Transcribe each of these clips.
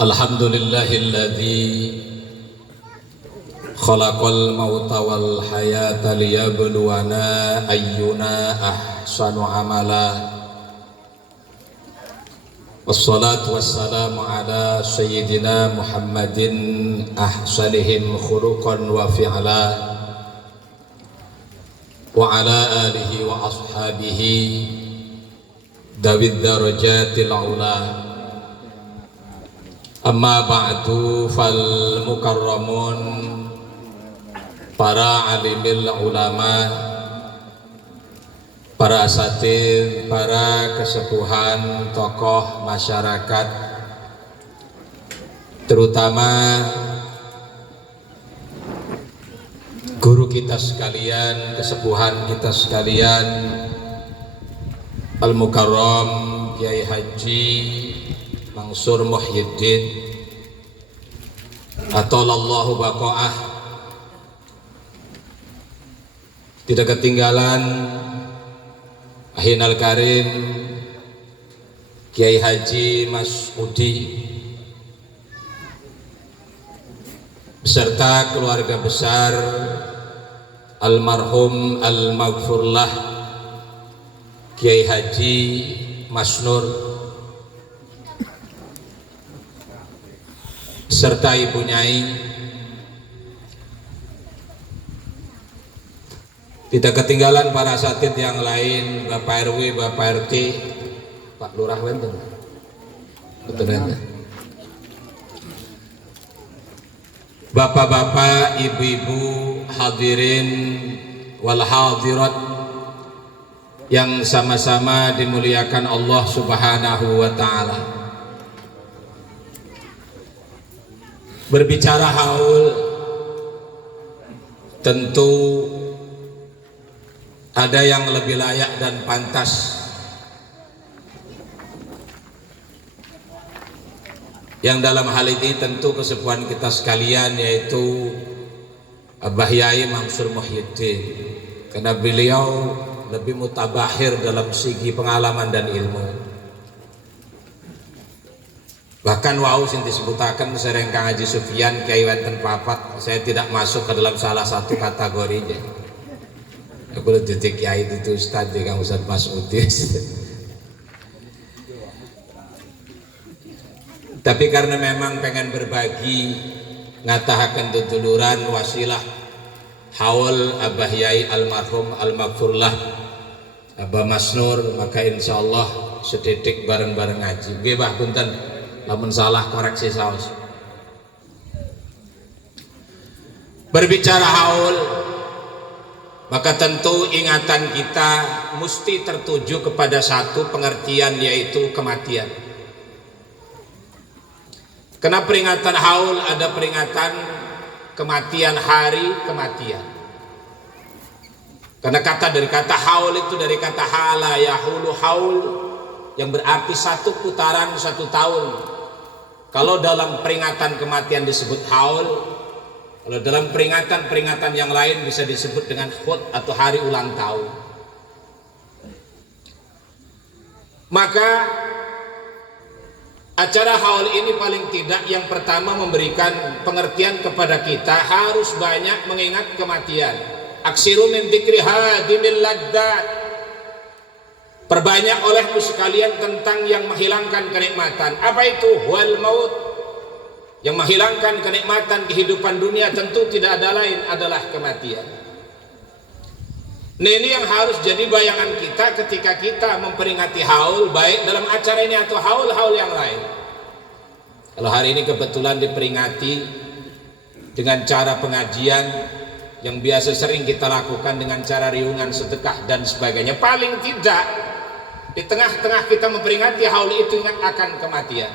Alhamdulillahilladzi khalaqal mauta wal hayata liyabluwana ayyuna ahsanu amala. Wassalatu wassalamu ala sayyidina Muhammadin ahsanihim khuluqan wa fi'la wa ala alihi wa ashabihi dawid darajatil ula. Amma ba'du fal mukarramun, para alimil ulama, para asatidz, para kesepuhan, tokoh masyarakat, terutama guru kita sekalian, kesepuhan kita sekalian, Al-Mukarram Kiai Haji Mansur Muhyiddin Atalallahu baqa'ah. Tidak ketinggalan Ahinal Karim Kiai Haji Mas Udi beserta keluarga besar almarhum al-maghfurlah Kiai Haji Mas Nur serta Ibu Nyai. Tidak ketinggalan para asatidz yang lain, Bapak RW, Bapak RT, Pak Lurah Wenten. Betul ya? Bapak-bapak, ibu-ibu, hadirin wal hadirat yang sama-sama dimuliakan Allah Subhanahu wa taala. Berbicara haul, tentu ada yang lebih layak dan pantas yang dalam hal ini tentu kesepuhan kita sekalian, yaitu Abah Yai Mansur Muhyiddin, karena beliau lebih mutabahir dalam segi pengalaman dan ilmu. Bahkan wau sing disebutakan sering Kang Haji Sufyan Kiai wonten papat, saya tidak masuk ke dalam salah satu kategorinya. Aku detik Kiai itu Ustadz di Kang Ustadz Mas Udis. Tapi karena memang pengen berbagi, ngatahaken tutuluran wasilah haul Abah Yai almarhum al-maghfurlah Abah Mas Nur, maka insyaallah sedetik bareng-bareng ngaji. Nggih Bah punten, lamun salah koreksi saos. Berbicara haul, maka tentu ingatan kita mesti tertuju kepada satu pengertian, yaitu kematian. Karena peringatan haul ada peringatan kematian, hari kematian. Karena dari kata haul itu dari kata hala yahulu haul, yang berarti satu putaran satu tahun. Kalau dalam peringatan kematian disebut haul, kalau dalam peringatan yang lain bisa disebut dengan hud atau hari ulang tahun. Maka acara haul ini paling tidak yang pertama memberikan pengertian kepada kita harus banyak mengingat kematian. Aksiru min dzikri hadimil laddat. Perbanyak olehmu sekalian tentang yang menghilangkan kenikmatan. Apa itu? Wal maut. Yang menghilangkan kenikmatan kehidupan dunia tentu tidak ada lain adalah kematian. Nah, ini yang harus jadi bayangan kita ketika kita memperingati haul, baik dalam acara ini atau haul-haul yang lain. Kalau hari ini kebetulan diperingati dengan cara pengajian yang biasa sering kita lakukan dengan cara riungan sedekah dan sebagainya, paling tidak di tengah-tengah kita memperingati haul itu ingat akan kematian.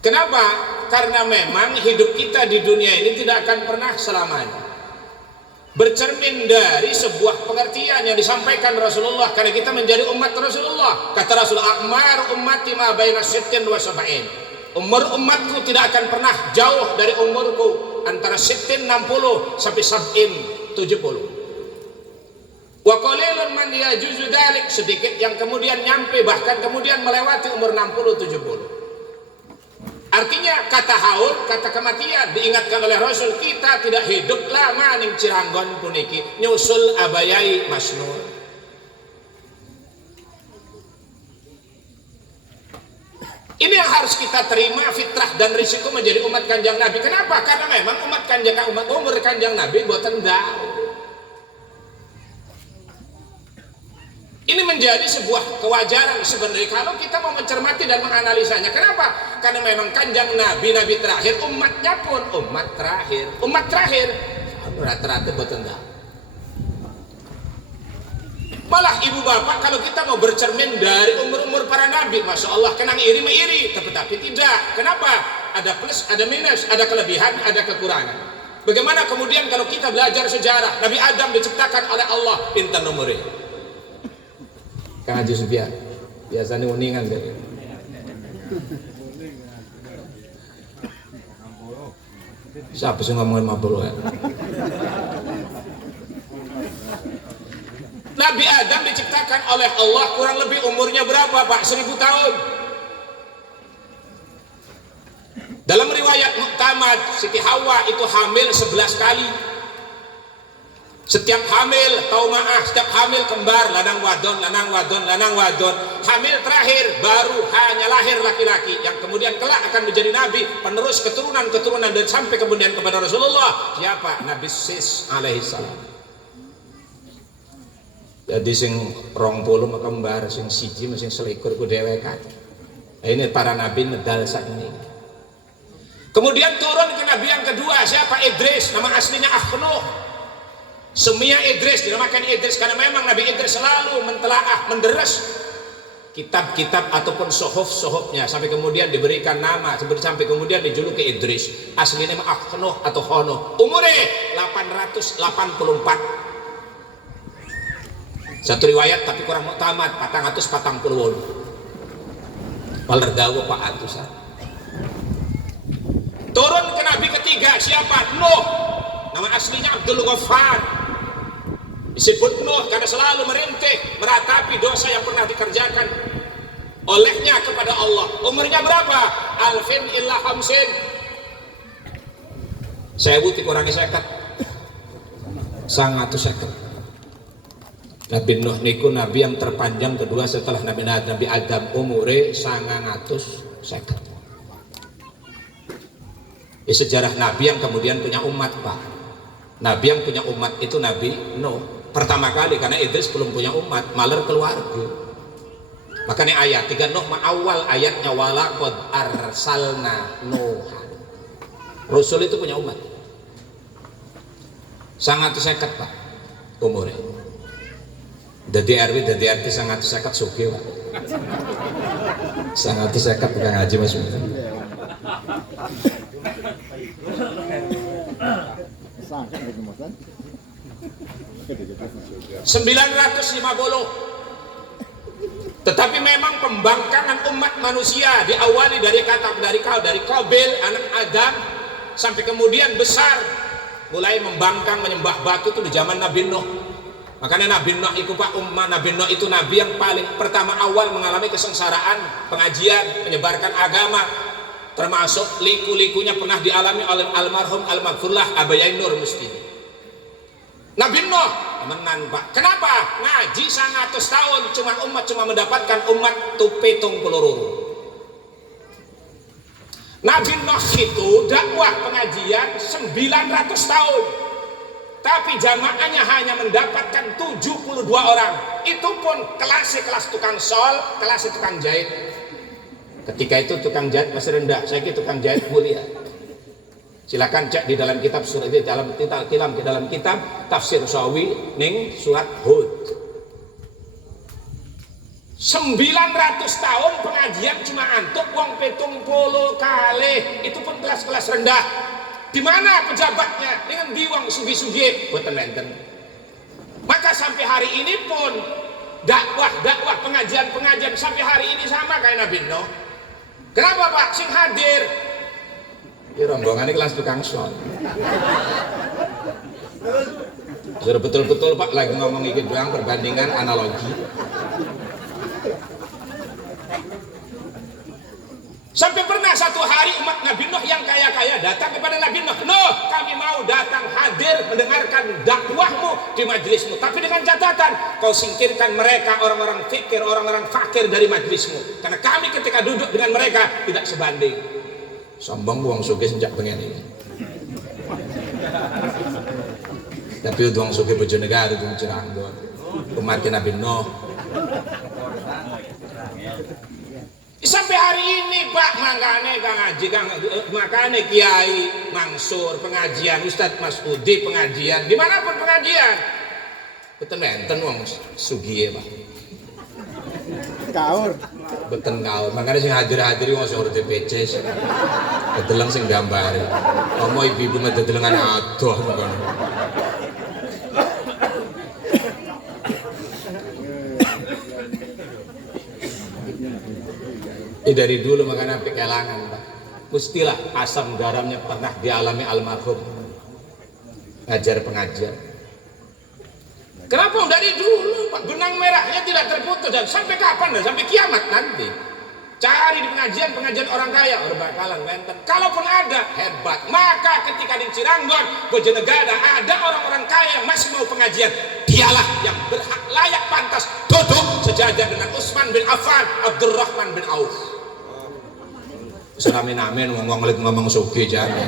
Kenapa? Karena memang hidup kita di dunia ini tidak akan pernah selamanya. Bercermin dari sebuah pengertian yang disampaikan Rasulullah, karena kita menjadi umat Rasulullah. Kata Rasul, "Akmar ummati ma baina sittin wa sab'in." Umur umatku tidak akan pernah jauh dari umurku, antara sittin 60 sampai sab'in 70. Wa qalilun man yajuzu dzalik, sedikit yang kemudian nyampe bahkan kemudian melewati umur 60 70. Artinya kata haul, kata kematian diingatkan oleh Rasul, kita tidak hidup lama ning Ciranggon puniki nyusul abayai masnur. Ini yang harus kita terima, fitrah dan risiko menjadi umat Kanjeng Nabi. Kenapa? Karena memang umat umur Kanjeng Nabi boten daun. Ini menjadi sebuah kewajaran sebenarnya kalau kita mau mencermati dan menganalisanya. Kenapa? Karena memang Kanjeng Nabi, Nabi terakhir, umatnya pun umat terakhir. Umat terakhir rata-rata boten daun. Malah ibu bapak kalau kita mau bercermin dari umur-umur para nabi, masya Allah kenang iri meiri, tapi tidak. Kenapa? Ada plus, ada minus, ada kelebihan, ada kekurangan. Bagaimana kemudian kalau kita belajar sejarah, Nabi Adam diciptakan oleh Allah pinten umurnya? Kang Haji Sufyan, biasanya uningan deh. Siapa sih ngomongin 50 ya? Nabi Adam diciptakan oleh Allah kurang lebih umurnya berapa Pak? 1000 tahun. Dalam riwayat Mu'tamad, Siti Hawa itu hamil 11 kali. Setiap hamil, setiap hamil kembar, lanang wadon, lanang wadon, lanang wadon. Hamil terakhir baru hanya lahir laki-laki yang kemudian kelak akan menjadi nabi, penerus keturunan-keturunan dan sampai kemudian kepada Rasulullah. Siapa? Nabi Sis alaihi salam. Jadi sing 20 kembar, sing siji sing selikur ku dhewekan. Ini para nabi medal sak ini. Kemudian turun ke nabi yang kedua, siapa? Idris, nama aslinya Akhnuh. Semia Idris, dinamakan Idris karena memang Nabi Idris selalu mentelaah, menderes kitab-kitab ataupun sohuf-sohufnya sampai kemudian diberikan nama, sampai kemudian dijuluki Idris. Aslinya Akhnuh atau Khono. Umurnya 884. Satu riwayat tapi kurang muktamad 448. Walar dawa Pak Atusan. Turun ke Nabi ketiga, siapa? Nuh. Nama aslinya Abdul Ghaffar. Disebut Nuh karena selalu merintih, meratapi dosa yang pernah dikerjakan olehnya kepada Allah. Umurnya berapa? Alfin illa hamsin. Saya buti kurangi 50. Sangat seket. Nabi Nuh niku nabi yang terpanjang kedua setelah Nabi Adam. Umure 950. Sejarah nabi yang kemudian punya umat Pak. Nabi yang punya umat itu Nabi Nuh. Pertama kali karena Idris belum punya umat, maler keluarga. Makanya ayat 3 Nuh awal ayatnya walaqad arsalna Nuhan. Rasul itu punya umat. Sangat seket Pak umurnya. Dadi RW, dadi RT sangat seket suki Pak. Sangat seket bukan ngaji Mas. 950. Tetapi memang pembangkangan umat manusia diawali dari Qabil anak Adam sampai kemudian besar, mulai membangkang menyembah batu itu di zaman Nabi Nuh. Makanya Nabi Nuh itu Pak, Nabi Nuh itu nabi yang paling pertama awal mengalami kesengsaraan pengajian, menyebarkan agama, termasuk liku-likunya pernah dialami oleh almarhum al-maghfurlah Abayai Nur Mustini. Nabi Nuh menan Pak. Kenapa? Ngaji 100 tahun cuma mendapatkan umat tupetung peluru. Nabi Nuh itu dakwah pengajian 900 tahun. Tapi jamaahnya hanya mendapatkan 72 orang. Itu pun kelas tukang sol, kelas tukang jahit. Ketika itu tukang jahit masih rendah, saya kira tukang jahit mulia. Silakan cek di dalam kitab surat di dalam kitab tafsir Sawi ning surat Hud. 900 tahun pengajian cuma antuk wong 70 kali. Itu pun kelas-kelas rendah. Di mana pejabatnya? Dengan diwang sugi-sugi boten enten. Maka sampai hari ini pun dakwah pengajian sampai hari ini sama kayak Nabi Nuh. Kenapa Pak? Sing hadir ini rombongan ini kelas tukang sol. Sudah betul-betul Pak lagi ngomong iki doang perbandingan analogi. Sampai pernah satu Suatu hari umat Nabi Nuh yang kaya-kaya datang kepada Nabi Nuh, Nuh, kami mau datang hadir mendengarkan dakwahmu di majelismu, tapi dengan catatan kau singkirkan mereka orang-orang fikir, orang-orang fakir dari majelismu, karena kami ketika duduk dengan mereka tidak sebanding. Sombong wong sugih sejak pengen ini. Tapi wong sugih Bojonegoro itu Cirangon, umat Nabi Nuh. Sampai hari ini Pak, makanya Kiai Mansur pengajian, Ustadz Masudi pengajian, dimanapun pengajian beten benten wong sugih Pak, kaur beten kaur, makanya sing hadir-hadir wong sing ora DPC kedeleng sing gambari omo ibu-ibu mededelengan adoh ngono. Dari dulu makanya sampai kelangan Pak, mestilah asam garamnya pernah dialami almarhum ngajar pengajian. Kenapa dari dulu Pak, benang merahnya tidak terputus, dan sampai kapan, dan sampai kiamat nanti cari di pengajian orang kaya orang bakalan benten. Kalaupun ada hebat, maka ketika di Cirangon Bojonegoro ada orang-orang kaya yang masih mau pengajian, dialah yang berhak layak pantas duduk sejajar dengan Utsman bin Affan, Abdurrahman bin Auf. Amin ngomong sugih jamin.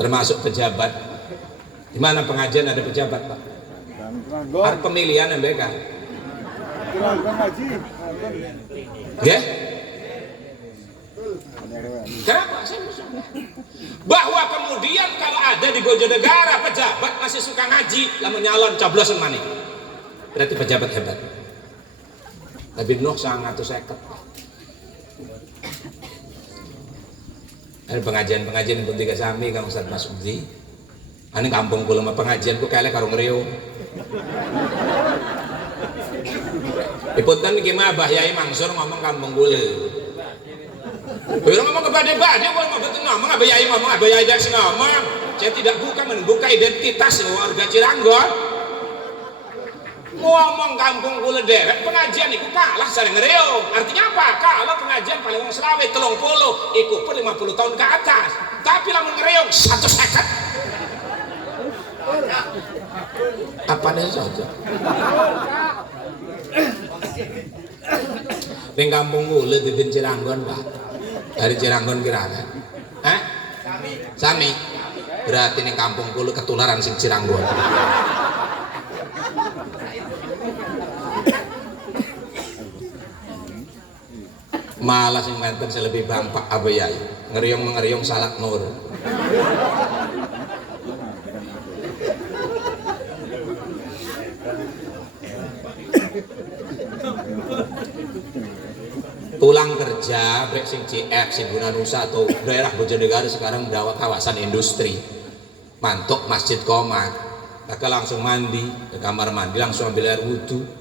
Termasuk pejabat. Di mana pengajian ada pejabat Pak? Ada pemilihan MBK. Ya? Kenapa? Bahwa kemudian kalau ada di Bojonegoro pejabat masih suka ngaji, lamun nyalon coblosan maning. Berarti pejabat hebat. Nabi Nuh 150. Ada pengajian pun tiga sami Kang Ustadz Masudi. Ane kampung kula mah pengajian ku kele karo ngriung. Ipunten iki mah Mbah Yai Mansur ngomong kampung kula. Beliau ngomong kepada bade kok mau betul ngomong Mbah Yai ngomong Mbah Yai sing ngomong. Saya tidak membuka identitas warga Cirangon. Ngomong kampung kula derek pengajian iku kalah saling ngreung. Artinya apa? Kalau pengajian paling wong selawe 30 iku pun 50 tahun ke atas. Tapi lamun ngreung 150. Apa nih saja? Ning kampung kula di Cirangon, Pak. Dari Cirangon kirane. Sami. Berarti ning kampung kula ketularan sing Cirangon. Malah sing menten lebih bampak Abah Yai ngeriung salat nur. Pulang kerja brek sing CF sing Gunanusa atau daerah Bojonegoro sekarang mendapat kawasan industri, mantuk masjid Qomat, maka langsung mandi ke kamar mandi, langsung ambil air wudhu.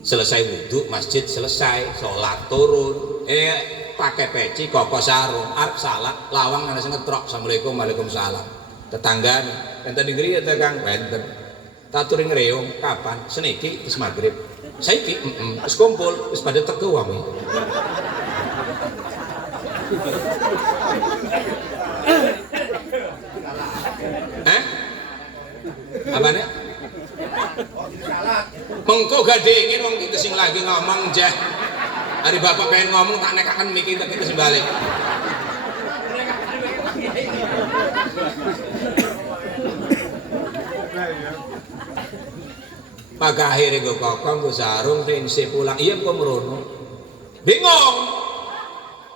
Selesai wudhu, masjid selesai, sholat turun, pakai peci, koko sarung, arep salat, lawang nana ngetrok, assalamualaikum, waalaikumsalam. Tetanggane, enten negeri ya Kang, enten. Taturing reung, kapan? Seniki, terus maghrib. Saiki, terus kumpul, terus pada teko wami. Apanya? Mengko gadengin wong kita sing lagi ngomong jah. Hari bapak pengen ngomong tak nekakan mikir tak kita balik. Maka akhirnya gue kokong, gue sarung, rinse pulang. Iya gue merono. Bingung.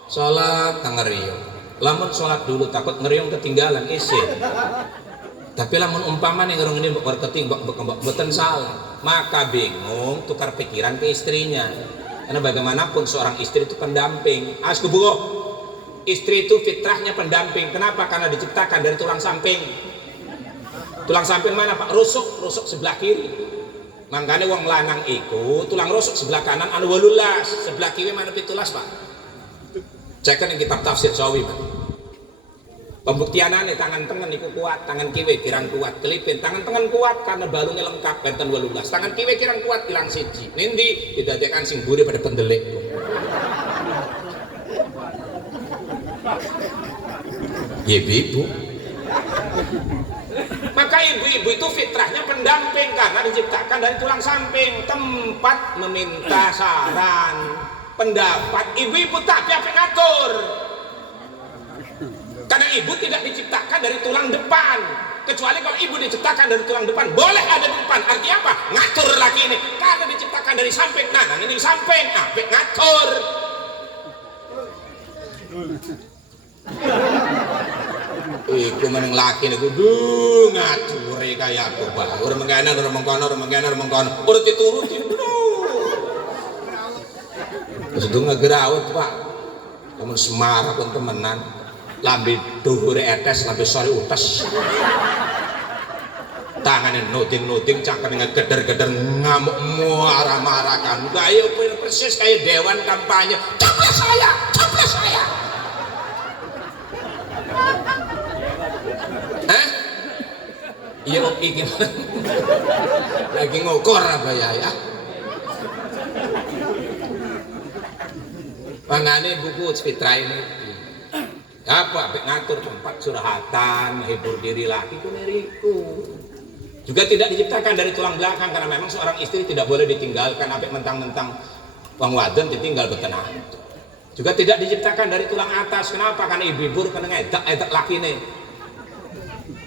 Sholat tak ngeriung. Lamun sholat dulu takut ngeriung ketinggalan isin. Tapi lamun umpama nih ngerung ini berketing beten salah, maka bingung tukar pikiran ke istrinya. Karena bagaimanapun seorang istri itu pendamping. Askubuh, istri itu fitrahnya pendamping. Kenapa? Karena diciptakan dari tulang samping. Tulang samping mana Pak? Rusuk sebelah kiri. Makanya wong lanang iku tulang rusuk sebelah kanan anu 18, sebelah kiri mana pitulas Pak? Cek kan yang kitab tafsir Sawi Pak. Pembuktianane tangan tengen iku kuat, tangan kiwe kirang kuat, kelipin tangan tengen kuat karena balungnya lengkap benten 18. Tangan kiwe kirang kuat ilang siji. Nindi didadekan sing buri pada pendelik. Ibu-ibu. Maka ibu-ibu itu fitrahnya pendamping karena diciptakan dari tulang samping, tempat meminta saran, pendapat. Ibu-ibu tapi apa ngatur? Karena ibu tidak diciptakan dari tulang depan. Kecuali kalau ibu diciptakan dari tulang depan, boleh ada di depan. Artinya apa? Ngatur laki ini. Karena diciptakan dari samping. Nah, ini di samping. Apik ngatur. Iku meneng laki niku ngaturi kaya aku bae. Ora mengkene, ora mengkono, ora mengkene, ora mengkono. Ora dituruti. Terus itu ngegerawut, Pak. Kamu semara pun temenan. Lambe dhuwur etes, lambe sore utes. Tangane nuting-nuting, cangkeme ngegeder-geder, ngamuk marah-marahkan. Kaya persis kayak dewan kampanye. Capres saya, capres saya. Hah? Iya iki lagi ngokor apa ya? Pangane buku Fitra ini apa ngatur tempat surahatan, hibur diri laki ku neriku. Juga tidak diciptakan dari tulang belakang karena memang seorang istri tidak boleh ditinggalkan sampai mentang-mentang wong wadon ditinggal betenah. Juga tidak diciptakan dari tulang atas. Kenapa? Karena ibu-ibu kena ngedak lakine.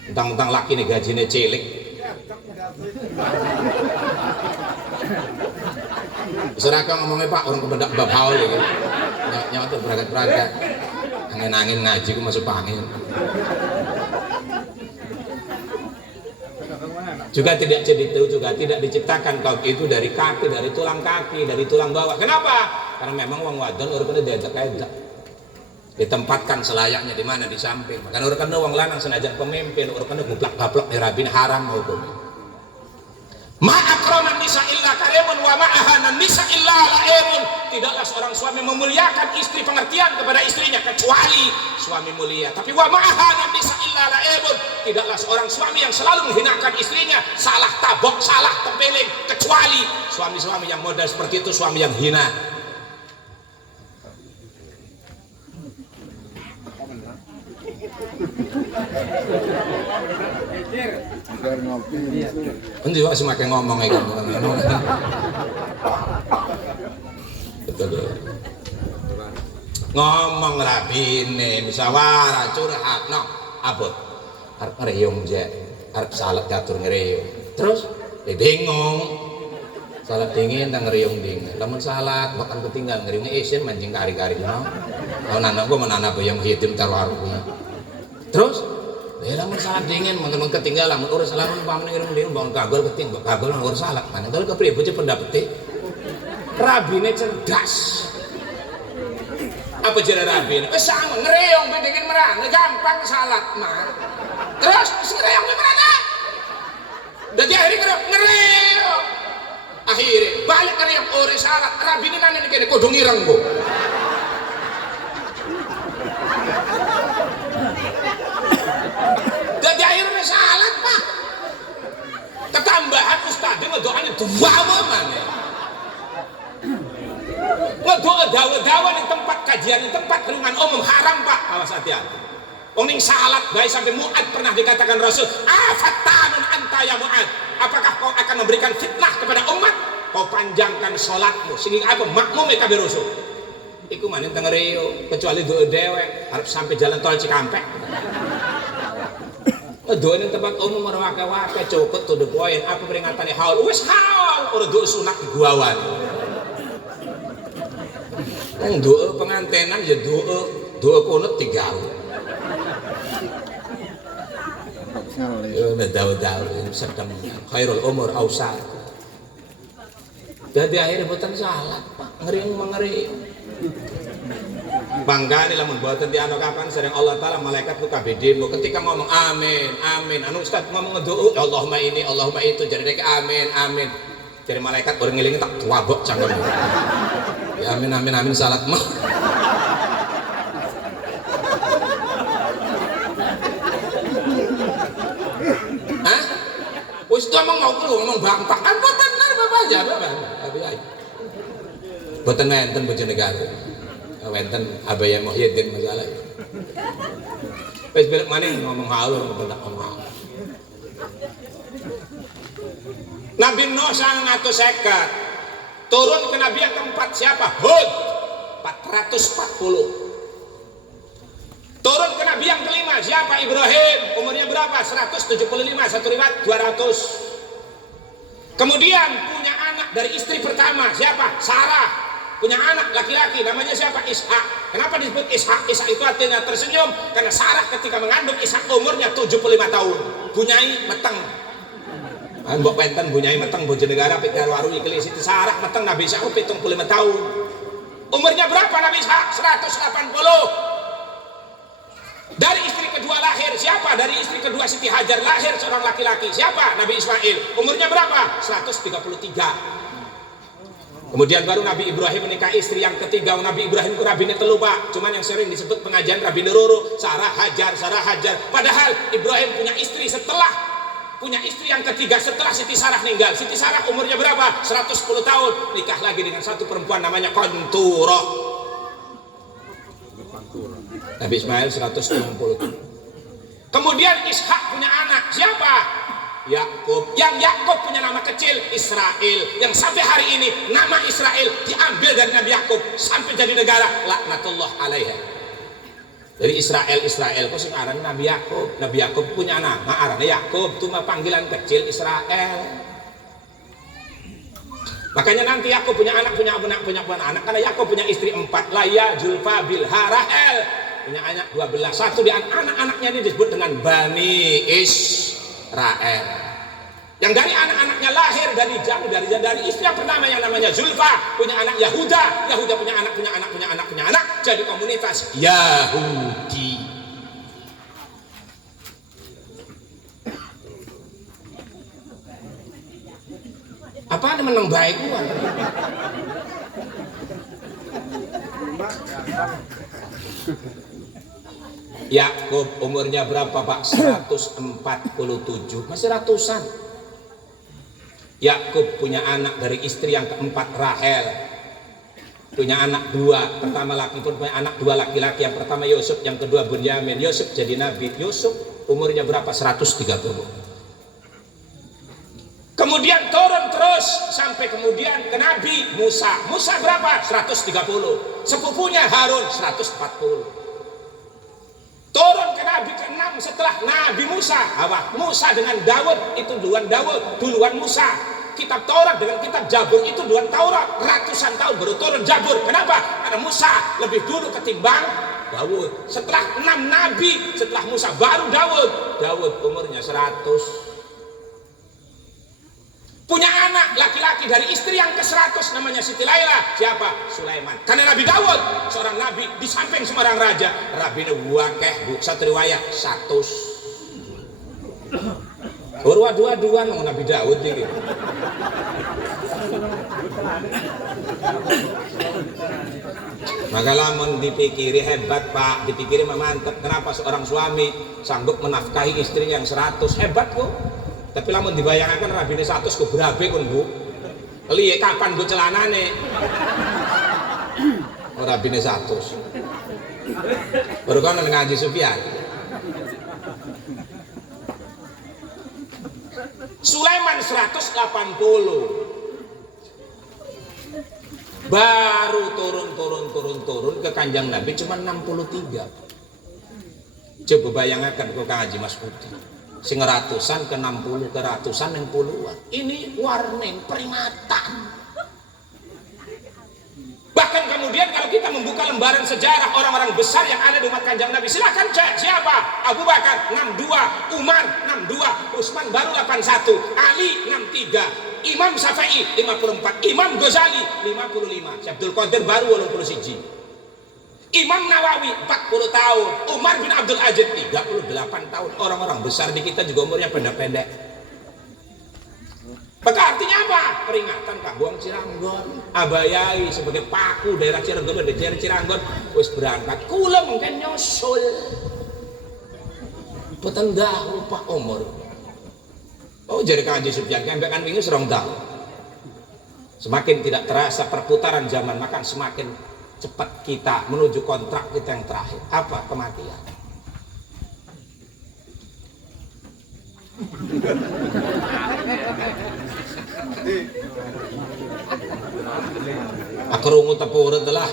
Mentang-mentang lakine gajine cilik. Seraka ngomongnya Pak, orang kebedak bab haul ya. Nyawa tuh beragat-beragat. Angin-angin ngaji ku masuk angin. Juga tidak itu juga tidak diciptakan kaum itu dari kaki, dari tulang kaki, dari tulang bawah. Kenapa? Karena memang wong wadon uripane diajak-ajak. Ditempatkan selayaknya di mana? Di samping. Makanya uripane wong lanang senajan pemimpin, uripane guplak-gaplok dirabin haram hukum. Ma akraman nisa illa karimun wa ma ahanan nisa illa la'irun. Tidaklah seorang suami memuliakan istri pengertian kepada istrinya kecuali suami mulia. Tapi wa ma ahanan nisa illa la'irun. Tidaklah seorang suami yang selalu menghinakan istrinya, salah tabok, salah tempeling, kecuali suami-suami yang model seperti itu, suami yang hina. Endi wae semakin ngomong iki. Ngomong rabine musyawarah curhatno abot. Arep ngreyong jek, arep salat diatur ngreyong. Terus bingung. Salat dingin tang ngreyong dingin. Lamun salat makan ketinggal ngreyong isin mancing kari-kari no. Ana gua menana boyong hitim tarwaru. Terus lamun salat dingin mengko ketinggalan mun urus lamun pamane ngirim dingin bangun kagol keting kagol nang urus salat kan kalau kepriye bocah pendapete rabine cerdas apa jare rabine wis sangun ngreyong dingin merang gampang salat mah terus ngreyong mana dadi akhirnya ngreyong akhirnya balik ngreyong urus salat rabine nang kene kudu ngireng Bu. Jadi akhirnya salat Pak. Ketambahan ustadz ngedoain dua mana? Ngedoa dawa-dawa di tempat kajian, di tempat renungan umum haram Pak. Awas hati-hati. Ning salat baik sampai Mu'ad pernah dikatakan Rasul, afattanun anta ya Mu'ad. Apakah kau akan memberikan fitnah kepada umat? Kau panjangkan sholatmu sehingga apa makmum kabeh rusuh. Iku maning teng Rio, kecuali doa dewek harus sampai jalan tol Cikampek. Doa ini tempat umum ora wake-wake cukup to the point. Apa peringatane haul? Wis haul, ora doa sunat di guawan. Wong doa pengantenan ya doa kunut digawe. Ya dawa-dawa sedang khairul umur ausar. Jadi akhirnya boten salat, Pak. Ngering. Bangga nih lamun buatan di anak kapan sering Allah Ta'ala malaikat buka bedemu ketika ngomong amin amin anu Ustaz ngomong ngedoa Allahumma ini Allahumma itu jadi mereka amin amin jadi malaikat orang ngiling tak tuabok cangkem ya amin amin amin salat mah Wis itu emang mau ngomong bangpak kan bener bapak aja bapak. Tapi ayo. Boten wenten Bojonegoro. Wenten Abaya Muhyiddin masalah. Wis balik maneh ngomong haul ngomong haul. Nabi Nuh 950 turun ke nabi yang keempat siapa? Hud 440. Turun ke nabi yang kelima siapa? Ibrahim, umurnya berapa? 175, satu riwayat 200. Kemudian punya anak dari istri pertama siapa? Sarah, punya anak laki-laki namanya siapa? Ishak. Kenapa disebut Ishak? Ishak itu artinya tersenyum karena Sarah ketika mengandung Ishak umurnya 75 tahun, bunyai meteng. Mbok penten bunyai meteng Bojonegoro pik karo waru iki Siti Sarah meteng Nabi Ishak 75 tahun. Umurnya berapa Nabi Ishak? 180. Dari istri kedua lahir siapa? Dari istri kedua Siti Hajar lahir seorang laki-laki siapa? Nabi Ismail. Umurnya berapa? 133. Kemudian baru Nabi Ibrahim menikah istri yang ketiga. Nabi Ibrahim itu rabine telu pak. Cuman yang sering disebut pengajian rabine loro Sarah Hajar. Padahal Ibrahim punya istri yang ketiga setelah Siti Sarah meninggal. Siti Sarah umurnya berapa? 110 tahun. Nikah lagi dengan satu perempuan namanya Qanturah. Nabi Ismail 160. Kemudian Ishak punya anak siapa? Yakub. Yang Yakub punya nama kecil Israel, yang sampai hari ini nama Israel diambil dari Nabi Yakub sampai jadi negara laknatullah alaiha. Dari Israel kok sekarang Nabi Yakub. Nabi Yakub punya nama arane Yakub, cuma panggilan kecil Israel. Makanya nanti Yakub punya anak karena Yakub punya istri 4, Laya, Zulfa, Bilha, Rahel. Punya anak 12. Satu di anak-anaknya ini disebut dengan Bani Israel. Yang dari anak-anaknya lahir dari istri yang pertama yang namanya Zulfa, punya anak Yahuda punya anak, jadi komunitas Yahudi. Apa ada menang baik gua? Yakub umurnya berapa pak? 147, masih ratusan. Yakub punya anak dari istri yang keempat Rahel, punya anak 2, pertama laki pun punya anak 2 laki-laki, yang pertama Yusuf, yang kedua Bunyamin. Yusuf jadi nabi. Yusuf umurnya berapa? 130. Kemudian turun terus sampai kemudian ke Nabi Musa. Musa berapa? 130. Sepupunya Harun 140. Turun ke Nabi ke-6 setelah Nabi Musa. Musa dengan Daud itu duluan Musa. Kitab Taurat dengan kitab Jabur itu duluan Taurat. Ratusan tahun baru turun Jabur. Kenapa? Karena Musa lebih dulu ketimbang Daud. Setelah 6 nabi setelah Musa baru Daud. Daud umurnya 100. Punya anak laki-laki dari istri yang ke-100 namanya Siti Laila. Siapa? Sulaiman. Karena Nabi Daud seorang nabi di samping seorang raja. Rabine wakeh bu, satu riwayat 100. Urwa dua-duaan mau Nabi Daud ini. Maka lamun dipikiri hebat pak, dipikiri mantap. Kenapa seorang suami sanggup menafkahi istri yang 100? Hebat kok. Tapi lamun dibayangkan rabine 100 ku berabe kun bu. Liye kapan bu celanane? Rabine 100. Baru kan ngaji Sufyan. Sulaiman 180. Baru turun ke kanjeng Nabi cuma 63. Coba bayangkan kok Kang Haji Mas Putih. Sing ratusan ke 60 ke ratusan yang puluhan. Ini warning, peringatan. Bahkan kemudian kalau kita membuka lembaran sejarah orang-orang besar yang ada di umat kanjeng Nabi, silakan cek siapa? Abu Bakar 62, Umar 62, Utsman baru 81, Ali 63, Imam Syafi'i 54, Imam Ghazali 55, Abdul Qadir baru 81. Imam Nawawi 40 tahun, Umar bin Abdul Aziz 38 tahun. Orang-orang besar di kita juga umurnya pendek-pendek. Maka artinya apa? Peringatan Pak Buang Ciranggon. Abayai sebagai paku daerah Cirebon, daerah Ciranggon wis berangkat. Kula mungkin nyusul. Boten dahulu Pak umur. Oh jadi Kaji Sufyan kembek kan wingi serong tahu. Semakin tidak terasa perputaran zaman, maka semakin cepat kita menuju kontrak kita yang terakhir. Apa? Kematian. Aku rungu tepurut lah.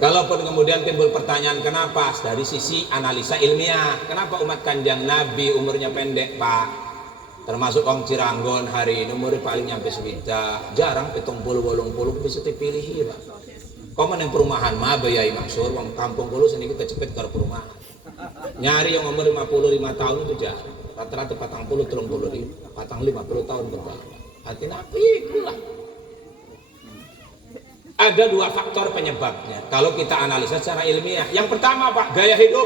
Kalaupun kemudian timbul pertanyaan kenapa, dari sisi analisa ilmiah, kenapa umat Kanjeng Nabi umurnya pendek Pak, termasuk orang Ciranggon hari ini umurnya paling nyampe sewidak, jarang 70-80 bisa dipilih Pak. Komen yang perumahan mah bayai maksur, wong kampung kulo sini kita cepet ke perumahan. Nyari yang umur 55 tahun itu jarang, rata-rata 40-50 tahun berbawah. Hati nabi itulah. Ada dua faktor penyebabnya kalau kita analisa secara ilmiah. Yang pertama Pak, gaya hidup.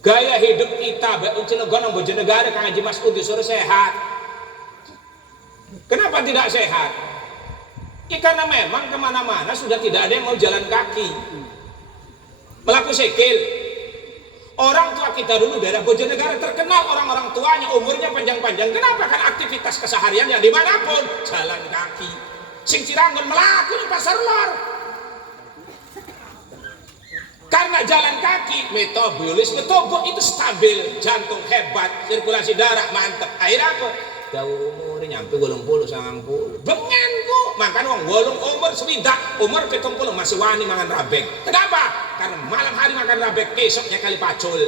Gaya hidup kita Cilegon Bojonegara Kang Haji Mas'ud disuruh sehat. Kenapa tidak sehat? Ya, karena memang kemana-mana sudah tidak ada yang mau jalan kaki, melaku sikil. Orang tua kita dulu daerah Bojonegara terkenal orang-orang tuanya umurnya panjang-panjang. Kenapa? Kan aktivitas keseharian yang dimanapun jalan kaki. Sing Ciranggon melaku di pasar lor. Karena jalan kaki, metabolisme tubuh itu stabil, jantung hebat, sirkulasi darah mantap. Akhirnya apa? Jauh umurnya nyampe 80-90. Bengen ku, makan wong wolong umur sewidak, umur 70 masih wani mangan rabek. Kenapa? Karena malam hari makan rabek, besoknya kali pacul,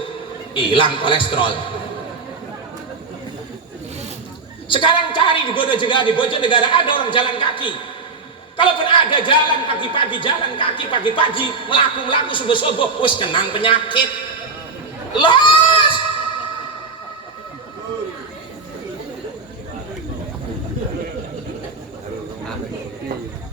hilang kolesterol. Sekarang cari di Bojonegara ada orang jalan kaki. Kalaupun ada jalan pagi-pagi, melaku subuh-subuh, wis kenang penyakit. Los!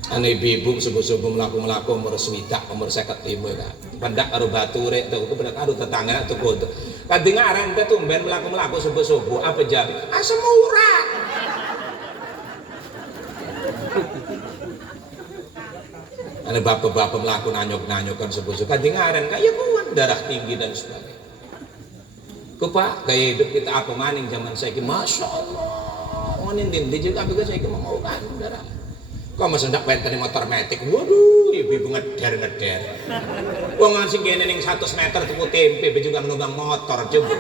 Ane ibu subuh-subuh melaku umur sewidak, umur 55 kan. Pendak karo bature tuh, pendak karo tetangga tuh kudu. Kadengaran teh tumben melaku subuh-subuh apa jabi? Asam urat. Ane bapak-bapak melaku nanyok-nanyokan subuh-subuh. Kadengaran kayak kuan darah tinggi dan sebagainya. Ku Pak, gaya hidup kita apa maning zaman saiki, Masya Allah. Ngonin dindi juga aku saiki mau kan darah. Kok masih ndak penteni motor metik, waduh ibu-ibu ngeder. Wong sing kene ning 100 meter tuku tempe juga menunggang motor coba.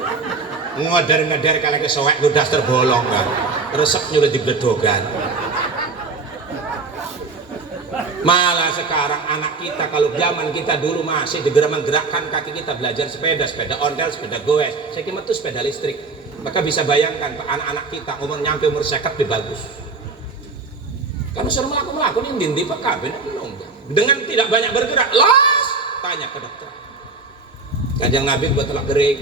Ngeder kali kesowek ku daster bolong kan. Resep nyulit di bledogan. Malah sekarang anak kita kalau zaman kita dulu masih digerakkan kaki kita belajar sepeda ondel, sepeda goes. Saya kira itu sepeda listrik. Maka bisa bayangkan anak-anak kita nyampe umur 50 lebih bagus. Kalau suruh melaku ini dindi Pak kabin dengan tidak banyak bergerak, los tanya ke dokter. Kanjeng Nabi buat telak gering.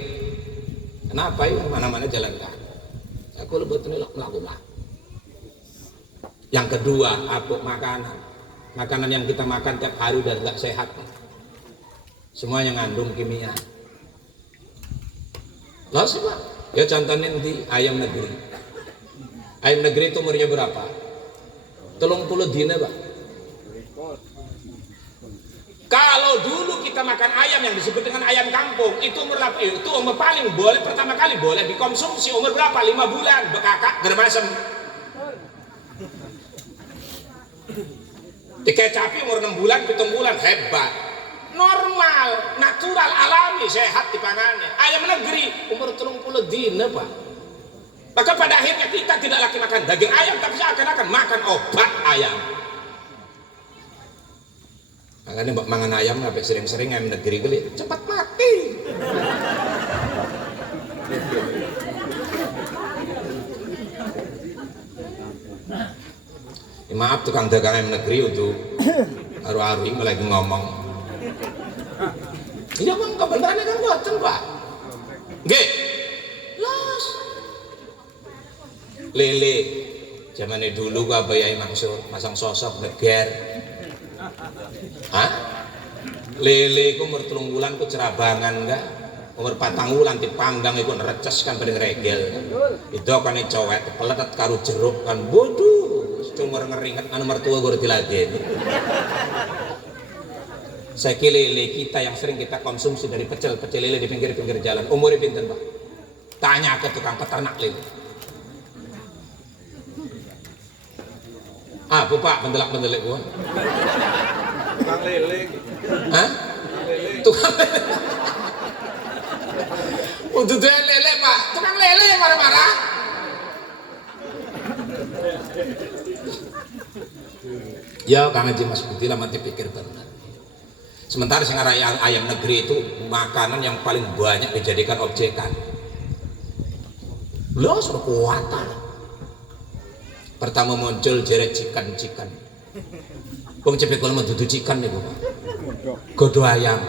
Kenapa ya mana-mana jalan kaki? Aku lebih melaku. Yang kedua, apa makanan yang kita makan tiap hari udah nggak sehat. Semuanya ngandung kimia. Los Pak. Ya contohnya di ayam negeri. Ayam negeri itu umurnya berapa? 30 dina Pak. Kalau dulu kita makan ayam yang disebut dengan ayam kampung, itu umur paling boleh pertama kali boleh dikonsumsi umur berapa? 5 bulan bekakak germasem. Dikecapi umur 6 bulan, 7 bulan hebat. Normal, natural, alami, sehat dipangannya. Ayam negeri umur 30 dina Pak. Maka pada akhirnya kita tidak lagi makan daging ayam, tapi seakan-akan makan obat ayam. Makanya mbak mangan ayam sampai sering-sering ayam negeri geli cepat mati. Ya, maaf tukang dagang ayam negeri untuk aru-aru ini lagi ngomong. Iya bang, kebenarannya kan boten Pak. Nggih. Los. Lele zamannya dulu gua bayai mangsur masang sosok neger. Hah? Lele ku umur 3 bulan ku cerabangan enggak? Umur 4 bulan dipanggang iku reces kan paling regel. Itu kan cowek peletet karo jeruk kan bodoh. cumur ngeringet anu mertua gue diladeni. Saiki lele kita yang sering kita konsumsi dari pecel lele di pinggir-pinggir jalan, umurnya pinten Pak? Tanya ke tukang peternak lele. Ah, Pak, bendelak-bendelek gua. Tukang lele. Hah? Tukang lele. Udah lele Pak, tukang lele marah-marah. Ya Kang Haji Mas Budi lah mati pikir benar. Sementara sing ayam negeri itu makanan yang paling banyak dijadikan objekan. Loh, sudah kuatan. Pertama muncul jeret cikan. Wong cepet kalau mau dudu cikan nih Pak. Godo ayam.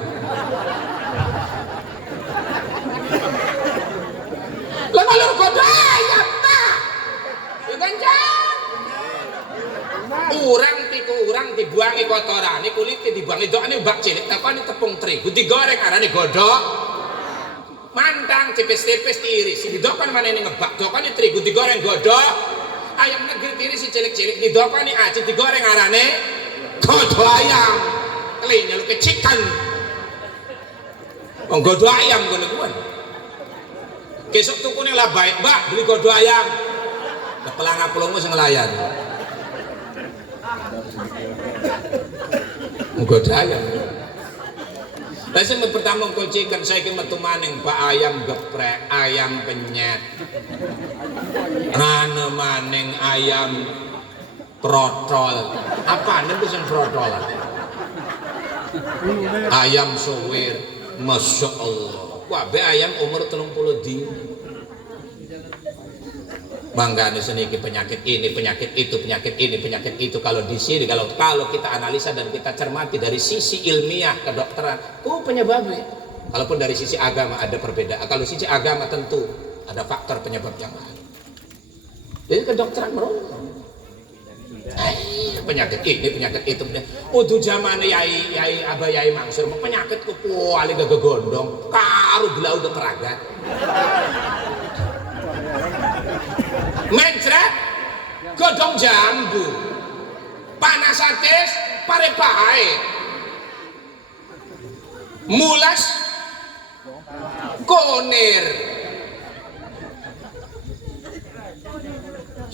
Lah kalau godo ayam Pak. Ya ganjang. Urang dibuangi kotorane kulitnya dibuangi dokane bak cilik takane tepung terigu digoreng arane godhog mantang tipis-tipis diiris didokane manene ngebak dokane terigu digoreng godhog ayam negeri diiris cilik-cilik didokane aci digoreng arane godhog ayam kelinya lu kecikan wong godhog ayam ngono kuwi kesuk tukune lah baik Mbak beli godhog ayam pelanga pelongo sing ngelayan menggoda ayam. Lalu pertama kocikan saya ke metu maning Pak ayam geprek, ayam penyet, rana maning ayam protol. Apa nih bukan protol? Ayam suwir, masya Allah. Wah, be ayam umur 30 dina. Bangga seniki penyakit ini, penyakit itu, penyakit ini, penyakit itu. Kalau di sini, kalau kita analisa dan kita cermati dari sisi ilmiah kedokteran, penyebabnya. Kalaupun dari sisi agama ada perbedaan. Kalau sisi agama tentu ada faktor penyebab yang lain. Jadi kedokteran merokok. Penyakit ini, penyakit itu. Udah zaman yai abah yai mangsur, penyakit kuali gak gondong, karu belau udah peragat. Mencret, godong jambu, panas ates, pare pae, mulas, konir.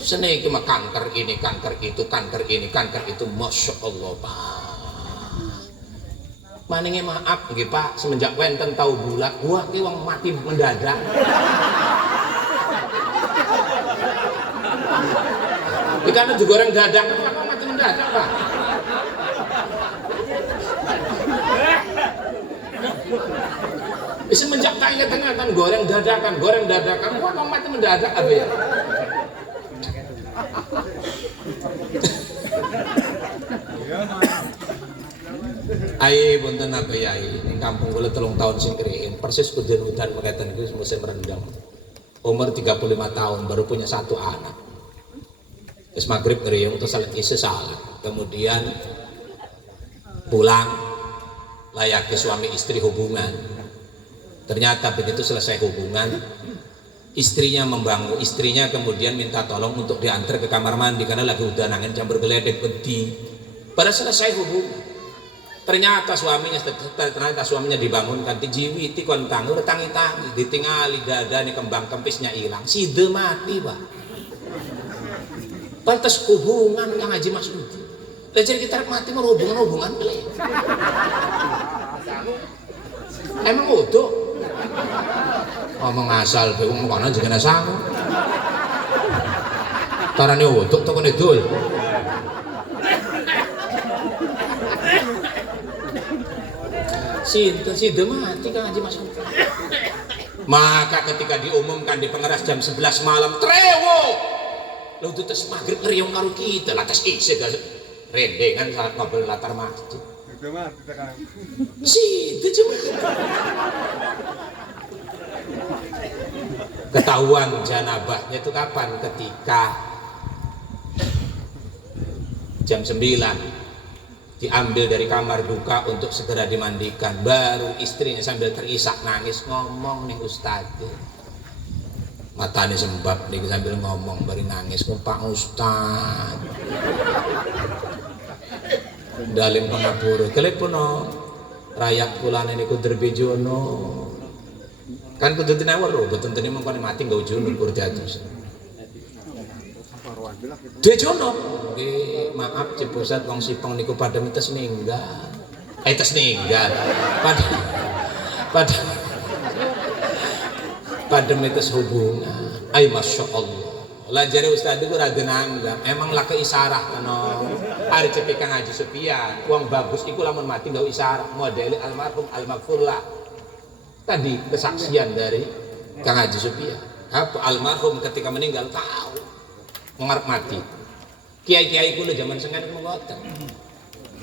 Seniki mah kanker ini, kanker itu, kanker ini, kanker itu, masya Allah Pak. Maninge maaf nggih Pak, semenjak wenten tahu bulat, gua ki wong mati mendadak. Karena digoreng dadak, kenapa mati mendadak Pak? Semenjak tak ingat-ingatan goreng dadakan, gua kok mati mendadak apa ya? Ai punten apa ya ini kampung kula 3 tahun sing keriin persis hujan mengeten iki musim rendang. Umur 35 tahun baru punya 1 anak. Wis maghrib ngeriung terus salat isya salat. Kemudian pulang layaknya suami istri hubungan. Ternyata begitu selesai hubungan istrinya membangun, istrinya kemudian minta tolong untuk diantar ke kamar mandi karena lagi udah nangin jam bergeledek wedi. Pada selesai hubungan ternyata suaminya dibangunkan tijiwi ti kontang udah tangi-tangi ditingali dada nih kembang kempisnya hilang side mati Pak. Pantas hubungan Kang Haji Mas Budi. Jadi kita mati mau hubungan beli. Emang utuh. Ngomong asal be wong kono jenenge sangu. Tarane utuh to kene dul. Sinten mati Kang Haji Mas Budi. Maka ketika diumumkan di pengeras jam 11 malam trewo lalu itu tes maghrib ngeriung karo kita latas isya gak rendengan saat ngobrol latar masjid itu cuma ketahuan janabahnya itu kapan ketika jam 9 diambil dari kamar duka untuk segera dimandikan baru istrinya sambil terisak nangis ngomong nih Ustadz Matane sembab niki sambil ngomong bari nangis kok Pak Ustaz. Dalem pangapura kelepono rakyat kula niku Derbejono. Kan kudu tinawar lho, boten teni mengkon mati nggo jono kur dados. Dejono, nggih maaf Ciposat wong Sipong niku pada mites ninggal. Tes ninggal. Pada mites hubungan. Ay masyaallah. Lah jare ustaz iku ra denanggap, emang lah keisarah kena. Are cepik Kang Haji Supian, wong bagus iku lamun mati nggo isarah, model almarhum Al-Maghfurlah. Tadi kesaksian dari Kang Haji Supian. Apa almarhum ketika meninggal tahu ngarep mati. Kiai-kiai kula zaman sengat ngoten.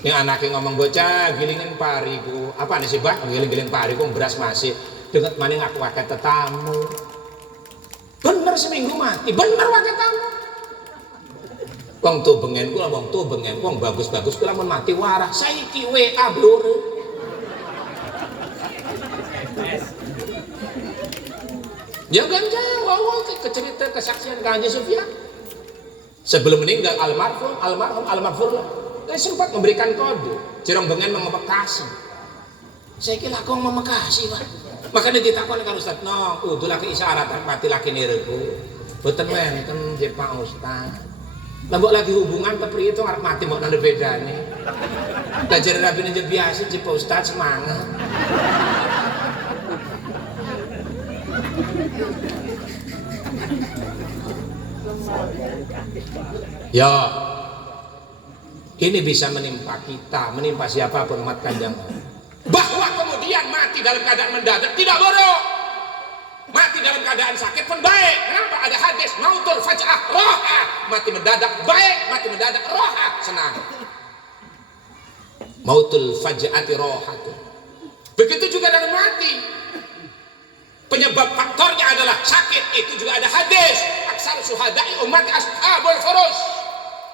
Yang anaknya ngomong bocah gilingin pariku, apa nih sih Pak? Giling-giling pariku beras masih dengan maning aku wakai tetamu. Bener seminggu mati, bener wakai tamu. Wong tuh bengen kula, wong tuh bengen, wong bagus-bagus kula mun mati warah. Saiki WA blur. Jangan jawab kecerita kesaksian Kang Haji Sufian. Sebelum meninggal almarhum Al-Maghfurlah sempat memberikan kode jerong bengen memekasi. Saya kira kau memekasi Pak. Makanya ditakoni kan Ustaz, no, udah laki isyarat mati laki nireku. Boten wenten je Pak Ustaz. Lah mbok lagi hubungan tapi itu arep mati mbok nang bedane. Lah jare rabine je biasa je Pak Ustaz semangat. Ya, ini bisa menimpa kita, menimpa siapapun umat Kanjeng. Bahwa kemudian mati dalam keadaan mendadak tidak bodoh. Mati dalam keadaan sakit pun baik. Kenapa? Ada hadis mautul faj'ah roha. Mati mendadak baik, mati mendadak roha senang. Mautul faj'ati roha. Begitu juga dengan mati. Penyebab faktornya adalah sakit. Itu juga ada hadis. Aksar suhada'i umat ashabul furus.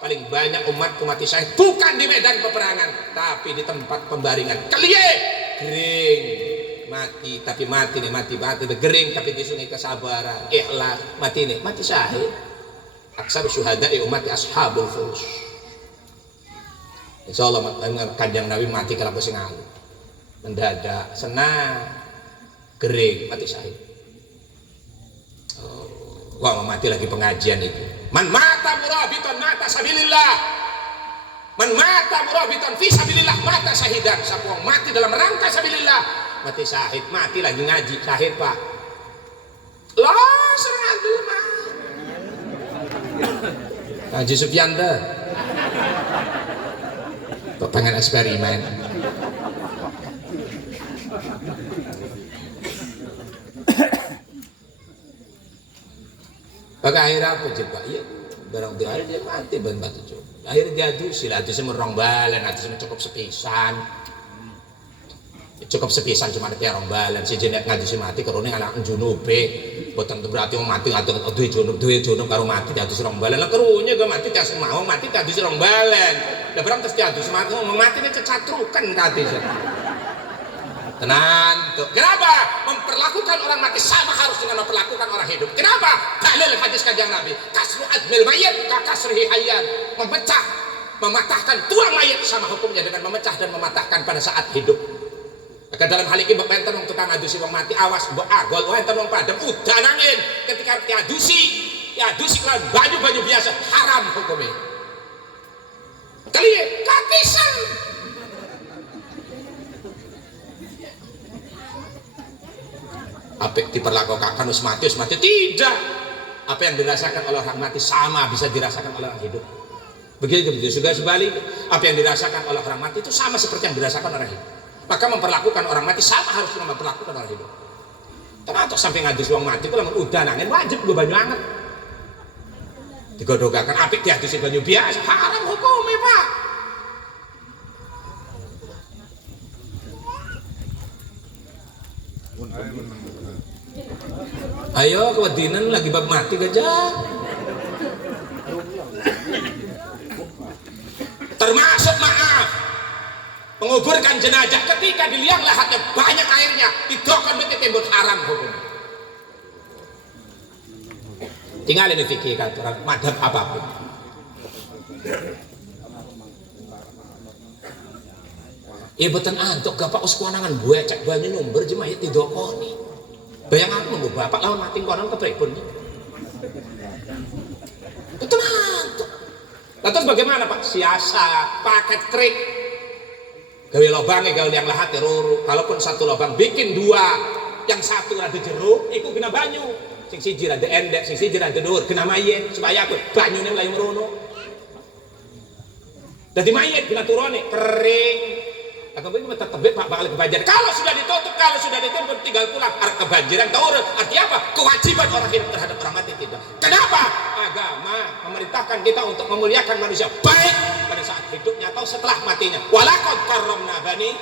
Paling banyak umatku mati syahid bukan di medan peperangan, tapi di tempat pembaringan. Kelie, kering, mati tapi mati nih mati kering tapi di sungai kesabaran, ikhlas, mati nih mati syahid. Aksar syuhada'i umat ashabul furus. Insyaallah Kanjeng Nabi mati kalau sing alu. Mendadak, senang, kering, mati syahid. Wah mati lagi pengajian itu. Man mata murabiton mata sabilillah. Man mata murabiton fi sabilillah mata syahidan. Siapa yang mati dalam rangka sabilillah mati syahid, mati lagi ngaji syahid Pak. Lah serang dulu mah. Haji Sufyan dah. Pengen eksperimen. Maka akhirnya apa coba? Iya, barang di akhir dia mati ban batu coba. Akhirnya jatuh sila itu semerong balen, itu cukup sepisan. Cukup sepisan cuma ada terong balen. Si jenek ngaji si mati karena anak junube. Bukan berarti mau mati atau dua junub karo mati jatuh serong balen. Lah kerunya gak mati tidak mau mati jatuh serong balen. Lah berang terus jatuh semati mau mati dia cecatrukan tadi. Tenang tuh. Kenapa? Memperlakukan orang mati sama harus dengan memperlakukan orang hidup. Kenapa? Dalil hadis Kanjeng Nabi. Kasru admil mayit ka kasrihi hayyan. Mematahkan tulang mayit sama hukumnya dengan memecah dan mematahkan pada saat hidup. Maka dalam hal ini mbok enten wong tukang adusi wong mati awas mbok agol wae enten wong padem udah nangin ketika diadusi kelan banyu biasa haram hukumnya. Kalian kakisan apa diperlakukan us mati tidak. Apa yang dirasakan oleh orang mati sama bisa dirasakan oleh orang hidup. Begitu juga sebaliknya. Apa yang dirasakan oleh orang mati itu sama seperti yang dirasakan orang hidup. Maka memperlakukan orang mati sama harus dengan memperlakukan orang hidup. Ternyata sampai ngadus uang mati itu udah nangin wajib gue banyu anget. Digodogakan apik diadusi banyu biasa haram hukumnya Pak. Ayo kewedinan lagi bab mati gajah. Termasuk maaf menguburkan jenazah ketika di liang lahatnya banyak airnya didokon bete tembok haram hukum. Tinggal ini fikih aturan madhab apapun. Ya betul antuk gapak uskuanangan gue cek banyak nomor jemaah didokoni. Bayang aku mau bapak lawan mati konon kepripun. Betul antuk. Terus bagaimana Pak? Siasat, pakai trik. Gawe lobangnya gawe yang lahat teruru. Kalaupun satu lobang bikin dua, yang satu ada jeruk, itu kena banyu. Sing siji rada endek, sing siji rada dhuwur, kena mayit supaya aku banyune mlayu merono. Dadi mayit kena turune kering. Aku begini tetap Pak bakal kebanjiran. Kalau sudah ditutup, kalau sudah ditutup tinggal pulang. Arep kebanjiran tahu artinya apa? Kewajiban orang hidup terhadap orang mati tidak. Kenapa? Agama memerintahkan kita untuk memuliakan manusia baik pada saat hidupnya atau setelah matinya. Walaqad karramna bani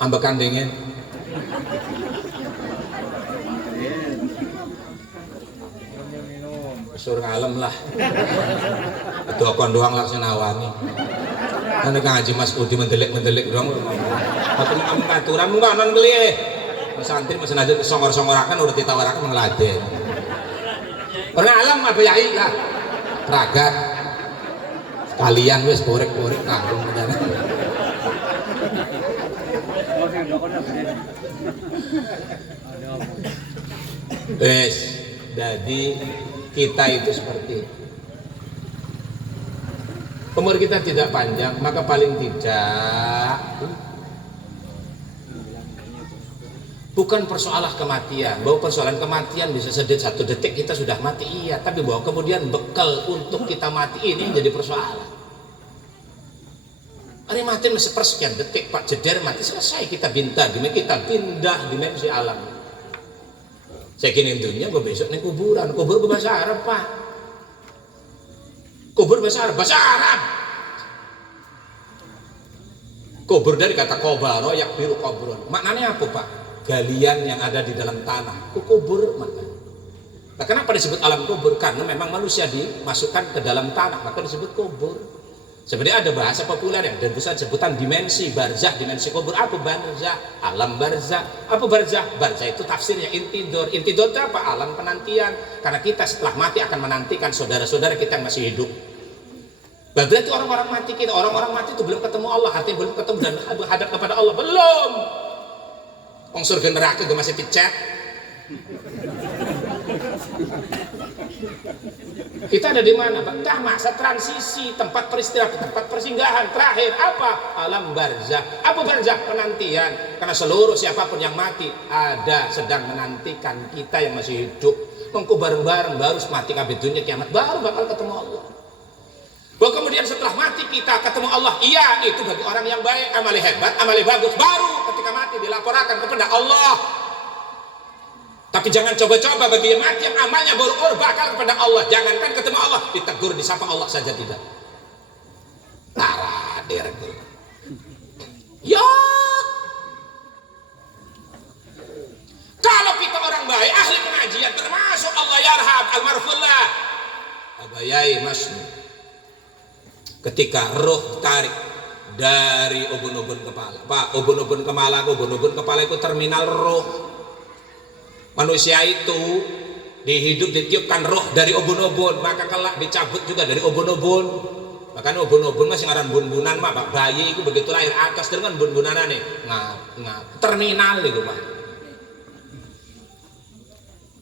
ambekan dingin. Sur ngalem lah. Dokon doang langsung nawani. Kan ngaji Mas Udi mendelik doang. Aku ngomong aturan enggak non beli. Santri mesen aja songor-songorakan udah ditawarakan mengeladen. Pernah alam apa yai lah. Ragat. Kalian wes korek-korek tanggung benar. Wes, jadi kita itu seperti umur kita tidak panjang, maka paling tidak bukan persoalan kematian, bahwa persoalan kematian bisa satu detik kita sudah mati, iya, tapi bahwa kemudian bekal untuk kita mati ini jadi persoalan. Hari mati masih persekian detik, Pak jeder mati selesai, kita pindah dimensi alam. Saya kini dunia gue besok nih kubur bahasa Arab Pak. Kubur bahasa Arab. Kubur dari kata kobaro yak biru kobrun. Maknanya apa Pak? Galian yang ada di dalam tanah. Kubur maknanya. Nah, kenapa disebut alam kubur? Karena memang manusia dimasukkan ke dalam tanah, maka disebut kubur. Sebenarnya ada bahasa populer yang dan besar sebutan dimensi barzah, dimensi kubur. Apa barzah? Alam barzah. Apa barzah? Barzah itu tafsirnya intidor. Intidor itu apa? Alam penantian. Karena kita setelah mati akan menantikan saudara-saudara kita yang masih hidup. Berarti orang-orang mati kita, orang-orang mati itu belum ketemu Allah, artinya belum ketemu dan hadap kepada Allah, belum. Wong surga neraka gue masih picet. Kita ada di mana? Dah masa transisi, tempat peristirahatan, tempat persinggahan terakhir apa? Alam barzah. Apa barzah? Penantian. Karena seluruh siapapun yang mati ada sedang menantikan kita yang masih hidup. Mengku bareng-bareng baru mati kabeh dunia kiamat baru bakal ketemu Allah. Bahwa kemudian setelah mati kita ketemu Allah, iya itu bagi orang yang baik, amali hebat, amali bagus, baru ketika mati dilaporkan kepada Allah. Tapi jangan coba-coba bagi yang mati yang amalnya baru bakal kepada Allah. Jangankan ketemu Allah, ditegur disapa Allah saja tidak. Taradir itu. Ya. Kalau kita orang baik, ahli pengajian, termasuk Allah yarham almarfullah Abayai Masnu. Ketika roh tarik dari ubun-ubun kepala, Pak, ubun-ubun kepala itu terminal roh. Manusia itu dihidup ditiupkan roh dari ubun-ubun, maka kelak dicabut juga dari ubun-ubun. Makanya ubun-ubun masih ngaran bun-bunan mah Pak, bayi itu begitu lahir atas dengan bun-bunanan nih, terminal itu Pak.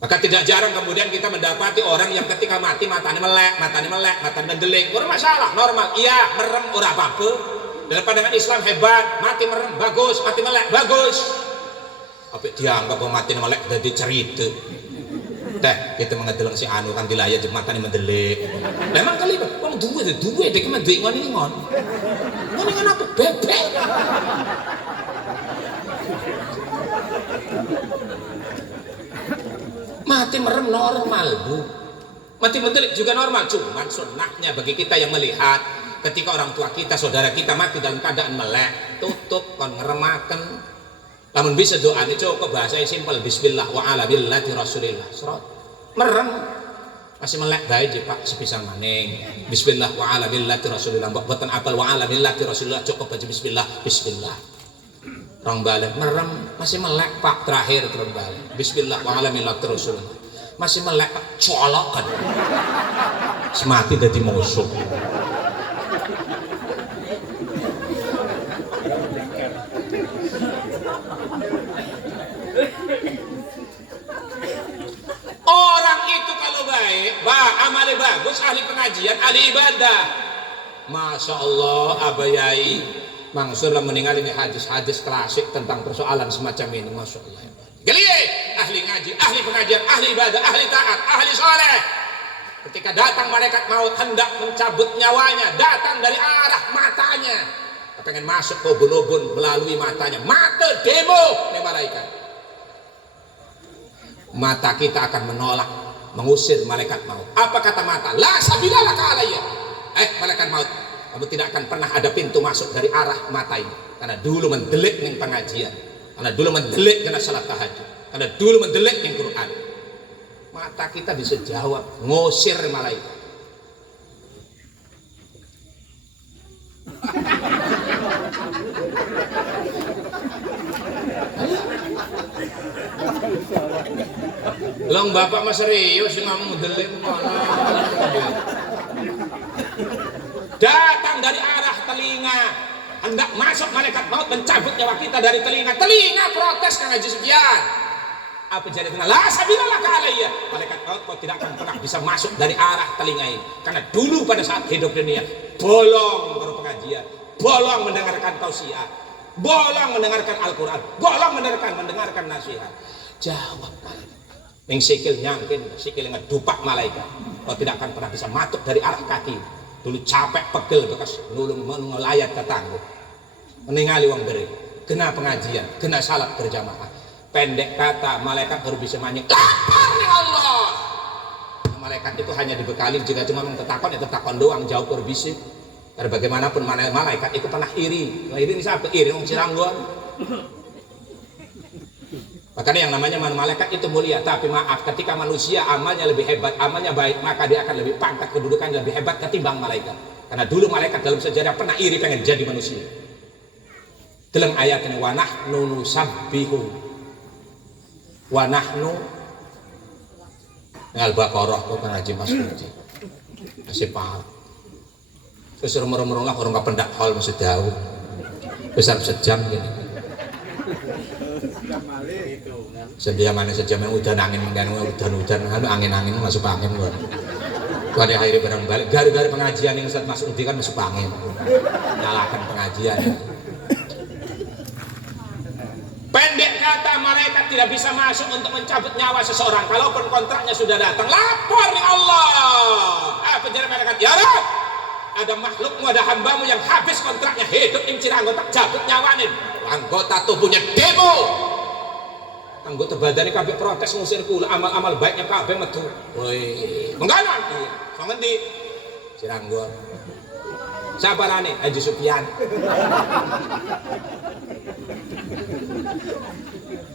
Maka tidak jarang kemudian kita mendapati orang yang ketika mati matanya melek, matanya mendelik, kurang masalah, normal, iya merem ora apa-apa. Dalam pandangan Islam hebat, mati merem bagus, mati melek bagus. Apa dianggap mati melek jadi cerita. Teh kita mengedeleng si anu kan dilaya jembatan yang mendelik. Memang kali wong duwe dek men duwe ngon-ngon. Ngon apa bebek. Mati merem normal Bu, mati mendelik juga normal, cuman sunnahnya bagi kita yang melihat ketika orang tua kita, saudara kita mati dalam keadaan melek, tutup kon ngeremaken. Namun bisa doa ini cukup bahasa yang simpel, bismillah wa ala billati rasulillah, merem Masih melek bae je Pak sepisan maning. Bismillah wa ala millati Rasulillah. Mbok boten apal wa ala millati Rasulillah cukup aja bismillah. Bismillah. Rong balik merem masih melek Pak terakhir terus balik. Bismillah wa ala millati Rasulillah. Masih melek Pak colokan. Semati dadi musuh. Orang itu kalau baik, amalnya bagus, ahli pengajian, ahli ibadah. Masya Allah, abayai mangsur lah meninggal ini hadis-hadis klasik tentang persoalan semacam ini. Masya Allah. Geliye, ahli ngaji, ahli pengajian, ahli ibadah, ahli taat, ahli soleh. Ketika datang malaikat maut hendak mencabut nyawanya, datang dari arah matanya. Pengen masuk ke ubun-ubun melalui matanya. Mata demo nih malaikat. Mata kita akan menolak, mengusir malaikat maut. Apa kata mata? La sabilalah alayya. Malaikat maut, kamu tidak akan pernah ada pintu masuk dari arah mata ini. Karena dulu mendelik ning pengajian, karena dulu mendelik kena salat tahajud, karena dulu mendelik ning Quran. Mata kita bisa jawab, ngusir malaikat. Long bapak mas serius ngomong delik mana? Datang dari arah telinga, hendak masuk malaikat maut mencabut nyawa kita dari telinga. Telinga protes Kang Haji Sufyan. Apa jadi dengan la sabilalah alayya. Malaikat maut kau tidak akan pernah bisa masuk dari arah telinga ini. Karena dulu pada saat hidup dunia bolong baru pengajian, bolong mendengarkan tausiah, bolong mendengarkan Al-Quran, bolong mendengarkan nasihat. Jawab malaikat. Ning sikil nyangkin, sikil ngedupak malaikat. Kau tidak akan pernah bisa matuk dari arah kaki. Dulu capek pegel bekas nulung ngelayat tetangga. Meningali wong beri. Kena pengajian, kena salat berjamaah. Pendek kata, malaikat baru bisa manyek. Lapar nih Allah. Malaikat itu hanya dibekali jika cuma mentetakon, ya tetakon doang, jauh berbisik. Karena bagaimanapun malaikat itu pernah iri. Iri ini siapa? Iri wong Ciranggon. Makanya yang namanya malaikat itu mulia. Tapi maaf, ketika manusia amalnya lebih hebat, amalnya baik, maka dia akan lebih pangkat kedudukannya lebih hebat ketimbang malaikat. Karena dulu malaikat dalam sejarah pernah iri pengen jadi manusia. Dalam ayat ini wa nahnu nusabbihu wa nahnu Al-Baqarah kok kan Haji Mas Kunci. Masih paham. Terus rumah-rumah lah orang pendak hal masih jauh. Besar sejam gini. Sedia mana sejam yang udah angin dan udan angin masuk angin gua. Pada akhirnya barang balik gara-gara pengajian yang Ustaz Mas Udi kan masuk angin. Nyalakan pengajian. Pendek kata, malaikat tidak bisa masuk untuk mencabut nyawa seseorang kalaupun kontraknya sudah datang. Lapor nih Allah. Apa jadi malaikat? Ya Rabb, ada makhlukmu, ada hambamu yang habis kontraknya hidup incir anggota cabut nyawanin. Anggota tubuhnya demo. Anggota badannya kabeh protes ngusir kula, amal-amal baiknya kabeh metu. Woi, menggalan. Sama ndi? Ciranggon. Sabarane Haji Sufyan.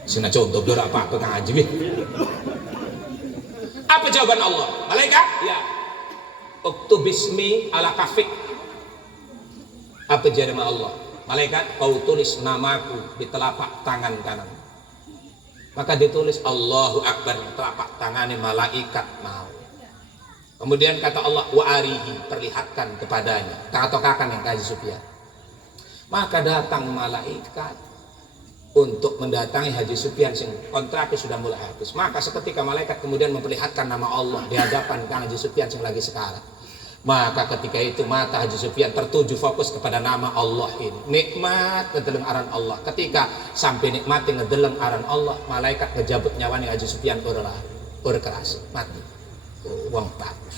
Sina contoh dora apa Kang Haji. Apa jawaban Allah? Malaikat? Ya. Uktub bismi ala kafik. Apa jawaban Allah? Malaikat, kau tulis namaku di telapak tangan kanan. Maka ditulis Allahu Akbar, telapak tangannya malaikat mau. Kemudian kata Allah wa arihi, perlihatkan kepadanya. Kata-katakan yang Haji Sufyan. Maka datang malaikat untuk mendatangi Haji Sufyan sing kontraknya sudah mulai habis. Maka seketika malaikat kemudian memperlihatkan nama Allah di hadapan Kang Haji Sufyan sing lagi sekarat. Maka ketika itu mata Haji Sufyan tertuju fokus kepada nama Allah ini. Nikmat ngedeleng aran Allah. Ketika sampai nikmati ngedeleng aran Allah, malaikat ngejabut nyawanya Haji Sufyan ora keras, mati. Wong bagus.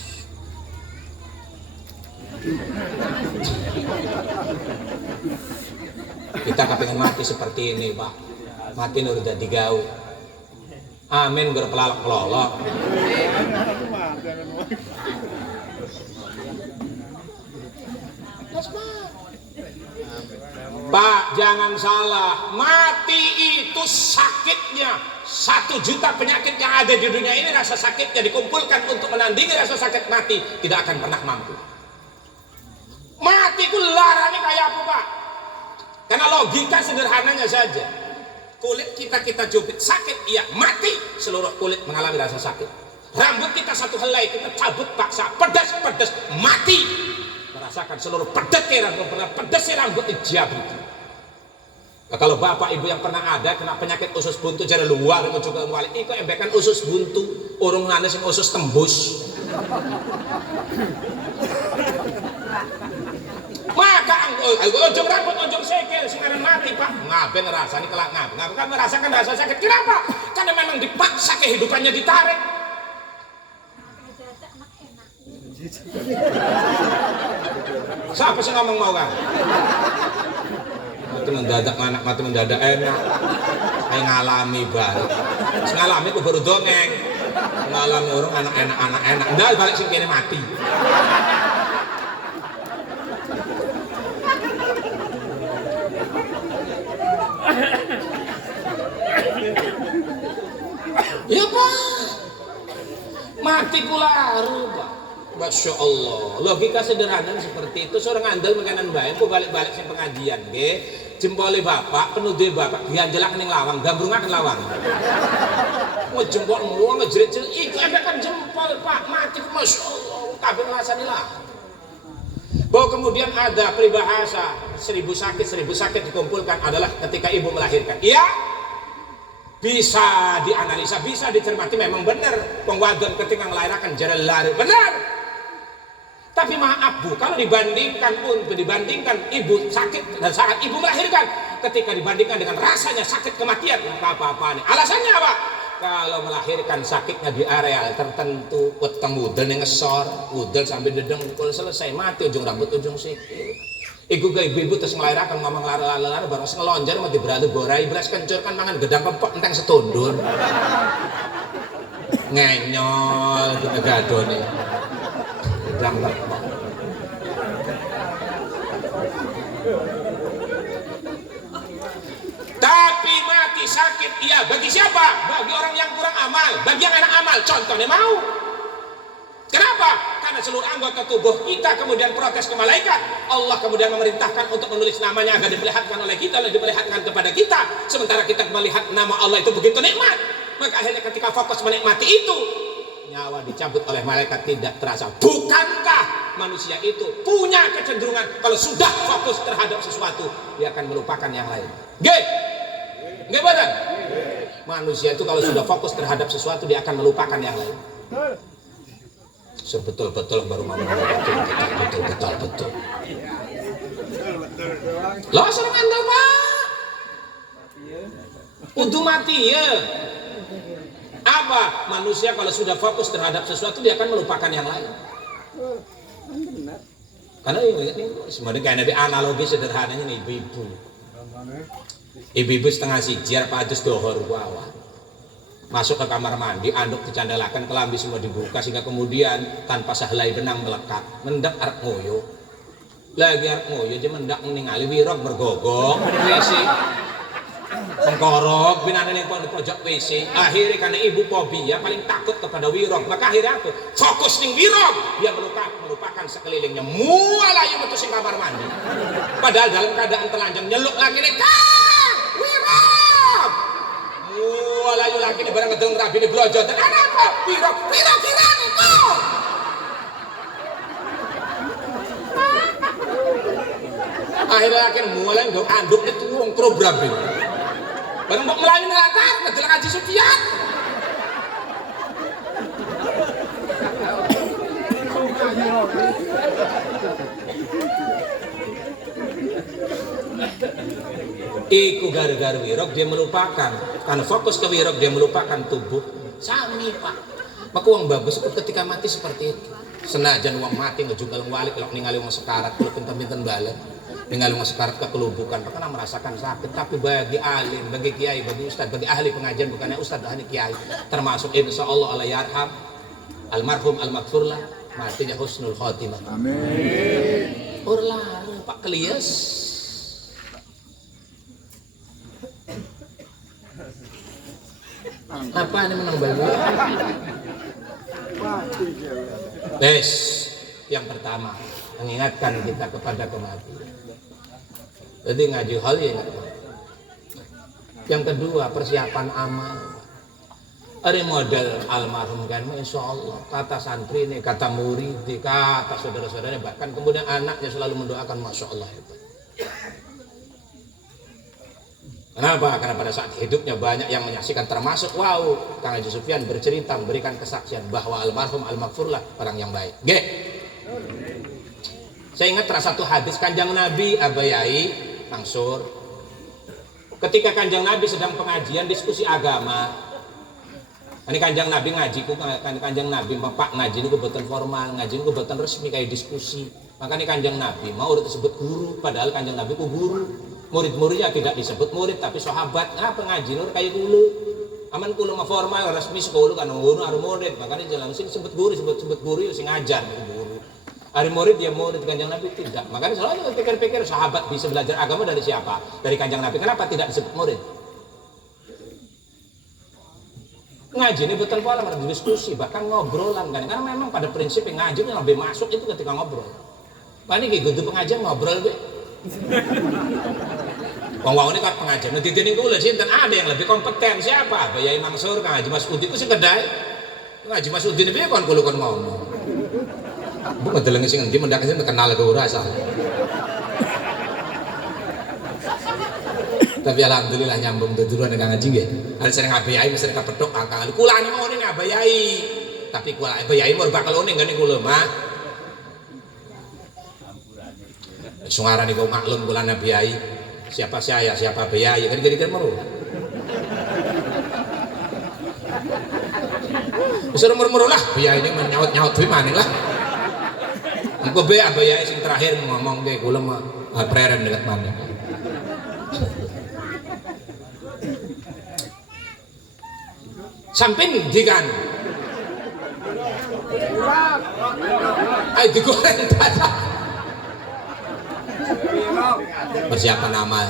Kita kepengen mati seperti ini, Pak. Mati nur udah digawe. Amin berpelalak pelolok. Pak, jangan salah, mati itu sakitnya 1 juta penyakit yang ada di dunia ini, rasa sakitnya dikumpulkan untuk menandingi rasa sakit mati, tidak akan pernah mampu. Mati itu laranya kayak apa, Pak? Karena logika sederhananya saja, kulit kita jubit sakit, iya, mati seluruh kulit mengalami rasa sakit. Rambut kita satu helai kita cabut paksa, pedas mati, merasakan seluruh pedasnya rambut dijabut. Nah, kalau bapak ibu yang pernah ada kena penyakit usus buntu jadi luar itu juga wali, itu embekan usus buntu, urung nane sing usus tembus. Maka ujung rambut ujung sikil sing aran mati, Pak. Ngaben rasane kelak ngaben kan merasakan rasa sakit. Kenapa? Karena memang dipaksa kehidupannya ditarik. Siapa sih ngomong mau kan? Mati mendadak anak, mati mendadak enak. Kayak ngalami balik. Ngalami ku baru dongeng. Ngalami orang anak enak. Ndak balik sing kene mati. Ya Pak, mati kularu Pak. Masya Allah, logika sederhana seperti itu. Seorang andal makanan baik, kok balik-balik sing pengajian, nggih. Jempole bapak, penuduh bapak, dianjelak ning lawang, gambrungaken lawang. Mau jempol mulu ngejerit-jerit, itu kan jempol Pak, mati Masya Allah, kabeh ngrasani lah. Bahwa kemudian ada peribahasa 1000 sakit dikumpulkan adalah ketika ibu melahirkan. Iya, bisa dianalisa, bisa dicermati, memang benar. Wong wadon ketika melahirkan jalan lari, benar. Tapi maaf Bu, kalau dibandingkan ibu sakit dan saat ibu melahirkan, ketika dibandingkan dengan rasanya sakit kematian, apa-apa nih. Alasannya apa? Kalau melahirkan sakitnya di area tertentu, weteng udel yang ngesor, udel sampai dedeng, kalau selesai mati ujung rambut ujung sikil. Iku ke ibu-ibu terus ngelahirkan ngomong lara-lara bareng ngelonjar mati beradu borai beras kencur kan mangan gedang kempok enteng setundun. Ngenyol gitu gadone. Gedang kempok. Tapi mati sakit, iya, bagi siapa? Bagi orang yang kurang amal, bagi yang enak amal, contohnya mau. Kenapa? Karena seluruh anggota tubuh kita kemudian protes ke malaikat. Allah kemudian memerintahkan untuk menulis namanya agar diperlihatkan oleh kita, lalu diperlihatkan kepada kita. Sementara kita melihat nama Allah itu begitu nikmat. Maka akhirnya ketika fokus menikmati itu, nyawa dicabut oleh malaikat tidak terasa. Bukankah manusia itu punya kecenderungan kalau sudah fokus terhadap sesuatu, dia akan melupakan yang lain? Nggih badan? Manusia itu kalau sudah fokus terhadap sesuatu, dia akan melupakan yang lain. Sebetul-betul baru mau betul. Lo sering andal Pak. Udah mati ya. Apa? Manusia kalau sudah fokus terhadap sesuatu, dia akan melupakan yang lain. Karena ini sebenarnya kayak ada analogi sederhananya nih ibu-ibu. Ibu-ibu setengah sijar Pak Adus dohor wawa. Masuk ke kamar mandi, anduk dicandalakan, kelambi semua dibuka sehingga kemudian tanpa sahlai benang melekat, mendak arep ngoyo. Lagi arep ngoyo aja mendak ningali wirok bergogong WC. Pengkorok binane ning pojok WC. Akhirnya karena ibu fobia paling takut kepada wirok, maka akhirnya aku fokus ning wirok, dia melupakan sekelilingnya. Mualayu metu sing kamar mandi. Padahal dalam keadaan telanjang nyeluk lagi nih, "Kang, wirok!" Mualayu lagi nih barang ngedeng rabi nih blojotan. Ada apa? Wirok kirane kok. Akhirnya akhirnya mulai nggo anduk itu wong program ini. Barang mbok melayu nelatar ngedelok Haji Sufyan. Iku gara-gara wirok dia melupakan, karena fokus ke wirok dia melupakan tubuh. Sami Pak. Maka uang bagus itu ketika mati seperti itu. Senajan uang mati ngejugal walik kalau ningali uang sekarat kalau pinten-pinten balen. Ningali uang sekarat kekelubukan, pernah merasakan sakit. Tapi bagi alim, bagi kiai, bagi ustadz, bagi ahli pengajian, bukannya ustadz, ahli kiai, termasuk insya Allah ala yarham almarhum al-maghfurlah, matinya husnul khotimah. Amin. Urlah Pak Kelias. Apa ini menang baju? Yes, yang pertama mengingatkan kita kepada kematian. Jadi ngaji hal ya ingat. Yang kedua persiapan amal. Ada model almarhum kan, insya Allah kata santri ini, kata murid, kata saudara-saudaranya, bahkan kemudian anaknya selalu mendoakan, masya Allah hebat. Kenapa? Karena pada saat hidupnya banyak yang menyaksikan, termasuk Kang Haji Sufyan bercerita, memberikan kesaksian bahwa almarhum al-maghfurlah orang yang baik. Saya ingat salah satu hadis Kanjeng Nabi Abayai Mansur. Ketika Kanjeng Nabi sedang pengajian diskusi agama, ini Kanjeng Nabi ngaji, Kanjeng Nabi Pak ngaji ini kebetulan formal, ngaji ini kebetulan resmi kayak diskusi. Makanya Kanjeng Nabi mau disebut guru, padahal Kanjeng Nabi ku guru. Murid-muridnya tidak disebut murid tapi sahabat. Apa ngaji nur kayak dulu. Aman kulo mah formal resmi sekolah kan guru aru murid. Makanya jalan sini sebut guru ya sing ngajar guru. Ari murid dia murid, Kanjeng Nabi tidak. Makanya selalu pikir-pikir sahabat bisa belajar agama dari siapa? Dari Kanjeng Nabi. Kenapa tidak disebut murid? Ngaji ini betul formal berdiskusi, bahkan ngobrolan kan. Karena memang pada prinsip ngaji yang lebih masuk itu ketika ngobrol. Ini kayak gitu pengajian ngobrol be. Wong ini kan pengajian, nanti ini gue sih, dan ada yang lebih kompeten siapa? Bayai Mansur, Kang Haji Masudi itu sekedai. Kang Haji Masudi ini kan kalau ngomong. Bu ngedeleng sing endi mendak sing kenal ke ora asal. Tapi alhamdulillah nyambung duluan Kang Haji nggih. Ada sering abayai mesti kepethuk Kang Ali. Kula ini mau ngene abayai. Tapi kula abayai mau bakal ngene ngene kula mah. Sungaran niku maklum kula abayai. Siapa saya, siapa abayai kan kira-kira meru. Wis meru lah, abayai ini nyaut-nyaut kuwi maneh lah. Engko be abayai sing terakhir ngomong ke kula mah preren dekat maneh. Sampai ndi kan? Ayo digoreng tata. Persiapan amal.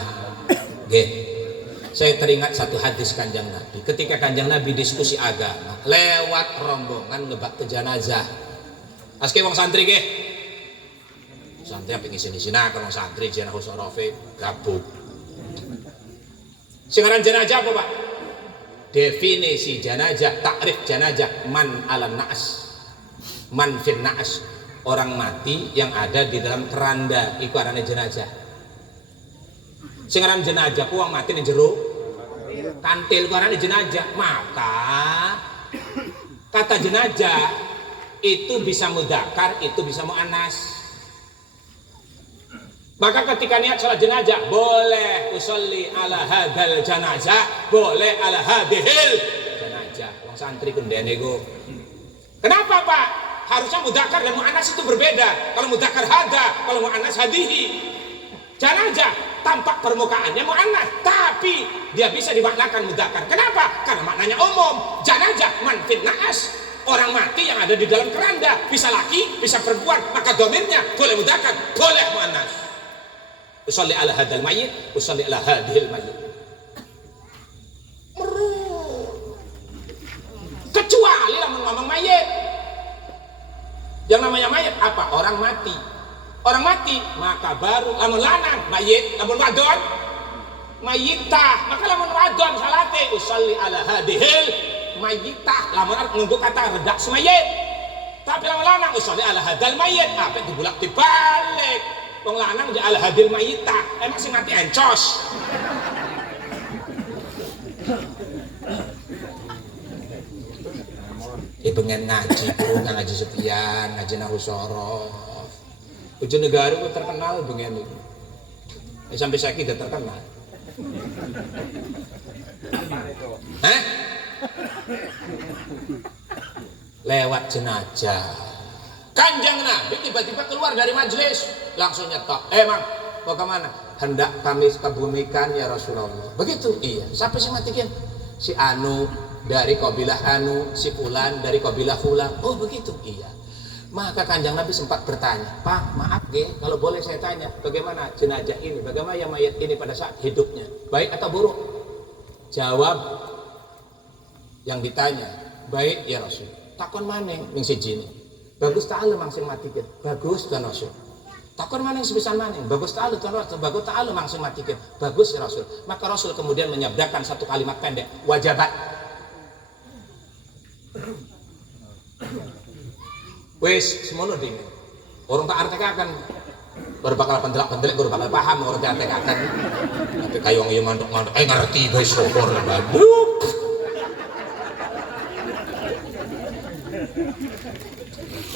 Saya teringat satu hadis Kanjeng Nabi. Ketika Kanjeng Nabi diskusi agama, lewat rombongan ngebak ke jenazah. Aske wong santri nggih. Santri apa ngisi-ngisi wong santri jenazah Husorofe gabung. Sing aran jenazah apa, Pak? Definisi jenazah, takrif jenazah, man ala naas, man fin naas, orang mati yang ada di dalam keranda, iku arane jenazah. Sing aran jenazah ku wong mati ning jero kantil, ku arane jenazah. Maka kata jenazah itu bisa mudzakkar, itu bisa muannas. Maka ketika niat salat jenazah, boleh usolli ala hadal jenazah, boleh ala hadhil jenazah. Wong santri kundene go. Kenapa, Pak? Harusnya mudzakkar dan muannas itu berbeda. Kalau mudzakkar hada, kalau muannas hadihi. Jenazah tampak permukaannya muannas, tapi dia bisa dimaknakan mudzakkar. Kenapa? Karena maknanya umum. Jenazah man fin naas, orang mati yang ada di dalam keranda, bisa laki, bisa perempuan, maka domirnya boleh mudzakkar, boleh muannas. Usolli ala hadal mayyit, usolli ala hadhil mayyit. Kecuali lamun ngomong mayit. Yang namanya mayit apa? Orang mati. Orang mati maka baru lamun lanang mayit, lamun wadon mayyitah. Maka lamun wadon salate usolli ala hadhil mayyitah. Lamun ngunggu kata redak semayit. Tapi lamun lanang usolli ala hadal mayyit. Apa dibulak dibalik. Wong lanang di ala hadil mayita, emang sing mati encos. Pengen ngaji bro, ngaji Sufyan, ngaji Nahusorof. Ujian negara itu terkenal pengen itu. Sampai saya tidak terkenal. Hah? Lewat jenazah. Kanjeng Nabi tiba-tiba keluar dari majelis, langsung nyetok. Mang, mau kemana? Hendak kami kebumikan ya Rasulullah. Begitu? Iya. Siapa sih matikan? Si Anu dari kabilah Anu, si Fulan dari kabilah Fulan. Oh begitu? Iya. Maka Kanjeng Nabi sempat bertanya, Pak, maaf kalau boleh saya tanya, bagaimana jenazah ini, bagaimana mayat ini pada saat hidupnya, baik atau buruk? Jawab, Yang ditanya, baik ya Rasul. Takon maning ning siji. Bagus ta'ala mangsing matikin. Bagus kan Rasul. Takon maning sepisan maning. Bagus ta'ala kan Rasul. Bagus ta'ala mangsing matikin. Bagus ya Rasul. Maka Rasul kemudian menyabdakan satu kalimat pendek, wajabat. Wis semono ding. Orang tak artekaken. Baru bakal pendelak-pendelek, baru bakal paham orang tak artekaken. Tapi kayak wong yo manduk-manduk, ngerti bae syukur baduk.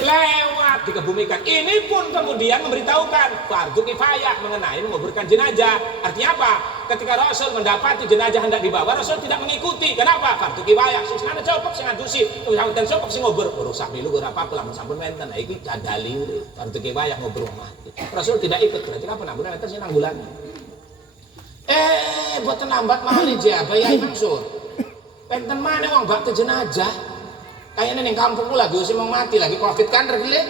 Lewat dikebumikan. Ini pun kemudian memberitahukan fardu kifayah mengenai menguburkan jenazah. Artinya apa? Ketika Rasul mendapati jenazah hendak dibawa, Rasul tidak mengikuti. Kenapa? Fardu kifayah. Sing sana cukup sing ngadusi, dan cukup sing ngubur. Rusak milu berapa pula sampun menten. Nah iki dalil fardu kifayah ngubur mati. Rasul tidak ikut. Berarti apa nambune enten sing nanggulangi. Boten lambat malih jaba ya Mansur. Enten maneh wong bakte jenazah. Kayaknya ning kampung lagi usia mau mati lagi covid kan regile.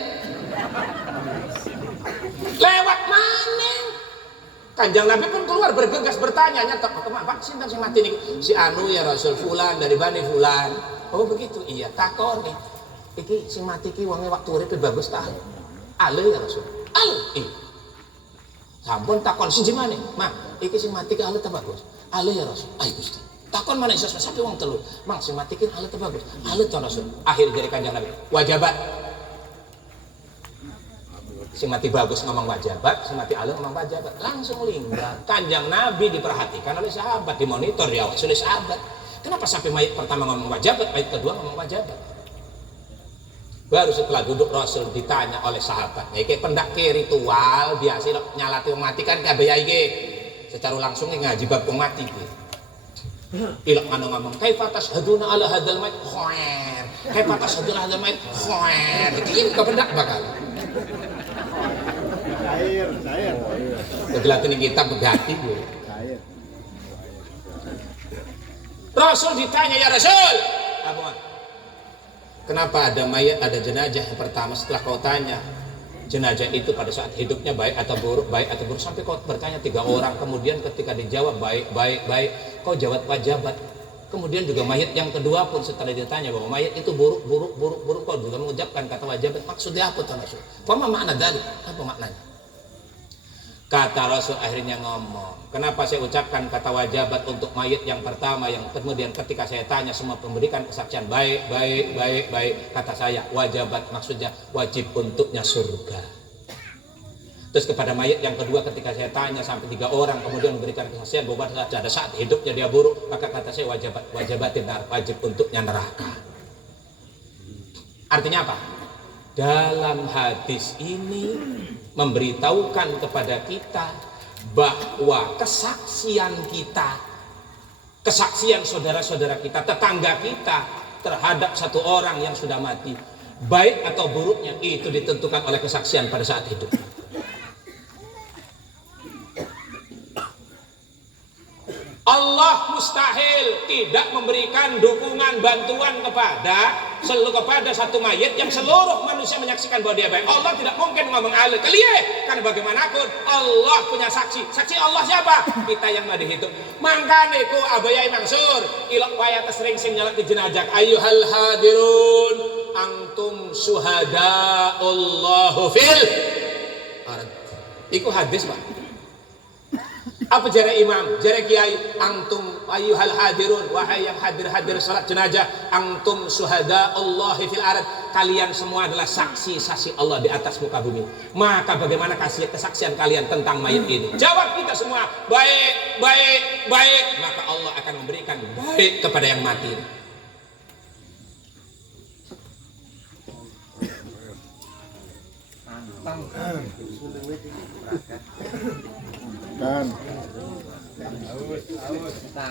Lewat maning. Kanjeng Nabi pun keluar bergegas bertanya, nyata Pak sinten sing mati niki? Si anu ya Rasul fulan dari Bani Fulan. Oh begitu. Iya, takon iki sing mati ki wonge waktu uripe bagus ta? Ale ya Rasul. Ale. Sampun takon siji maneh. Mak, iki sing mati ki ale ta bagus? Ale ya Rasul. Ayo Gusti. Takon mana iso sampai wong telu. Mang sing matikin halet bagus. Halet to Rasul. Akhir dari Kanjeng Nabi. Wajabat. Sing mati bagus ngomong wajabat, sing mati halet ngomong wajabat. Langsung linggar. Kanjeng Nabi diperhatikan oleh sahabat, dimonitor diawasi oleh sahabat. Kenapa sampai mayat pertama ngomong wajabat, mayat kedua ngomong wajabat? Baru setelah duduk Rasul ditanya oleh sahabat. Nah, iki pendak ritual biasa nyalati wong mati kan kabeh iki. Secara langsung ngaji bab wong mati iki. Ilak ngomong kaifa tashhaduna ala hadzal mayt khair kaifa tashhaduna ala hadzal mayt khair iki kependak bakal cair begitu kitab begati gue cair. Rasul ditanya, ya Rasul apa? Kenapa ada mayat ada jenazah yang pertama setelah kau tanya jenazah itu pada saat hidupnya baik atau buruk sampai kau bertanya 3 orang, kemudian ketika dijawab baik kau jawab wajabat. Kemudian juga mayat yang kedua pun setelah ditanya bahwa mayat itu buruk kau juga mengucapkan kata wajabat. Maksudnya apa tuh Rasul? Apa makna dari? Apa maknanya? Kata Rasul akhirnya ngomong, kenapa saya ucapkan kata wajabat untuk mayat yang pertama, yang kemudian ketika saya tanya semua memberikan kesaksian baik. Kata saya wajabat maksudnya wajib untuknya surga. Terus kepada mayat yang kedua ketika saya tanya sampai 3 orang kemudian memberikan kesaksian bahwa pada saat hidupnya dia buruk, maka kata saya wajabatin wajib untuknya neraka. Artinya apa? Dalam hadis ini memberitahukan kepada kita bahwa kesaksian kita, kesaksian saudara-saudara kita, tetangga kita terhadap satu orang yang sudah mati, baik atau buruknya itu ditentukan oleh kesaksian pada saat hidup. Allah mustahil tidak memberikan dukungan bantuan kepada satu mayat yang seluruh manusia menyaksikan bahwa dia baik. Allah tidak mungkin ngomong ale keliye, karena bagaimanapun Allah punya saksi. Saksi Allah siapa? Kita yang ada hidup. Mangkane ku abayai Mansur ilok waya sering sing nyalak di jenazah. Ayyuhal hadirun antum syuhada'ullahu fil ard. Iku hadis Pak. Apa jare imam, jare kiai, antum ayyuhal hadirun, wahai yang hadir salat jenazah, antum syuhada Allah fil ard, kalian semua adalah saksi Allah di atas muka bumi. Maka bagaimana kesaksian kalian tentang mayat ini? Jawab kita semua, baik. Maka Allah akan memberikan baik kepada yang mati.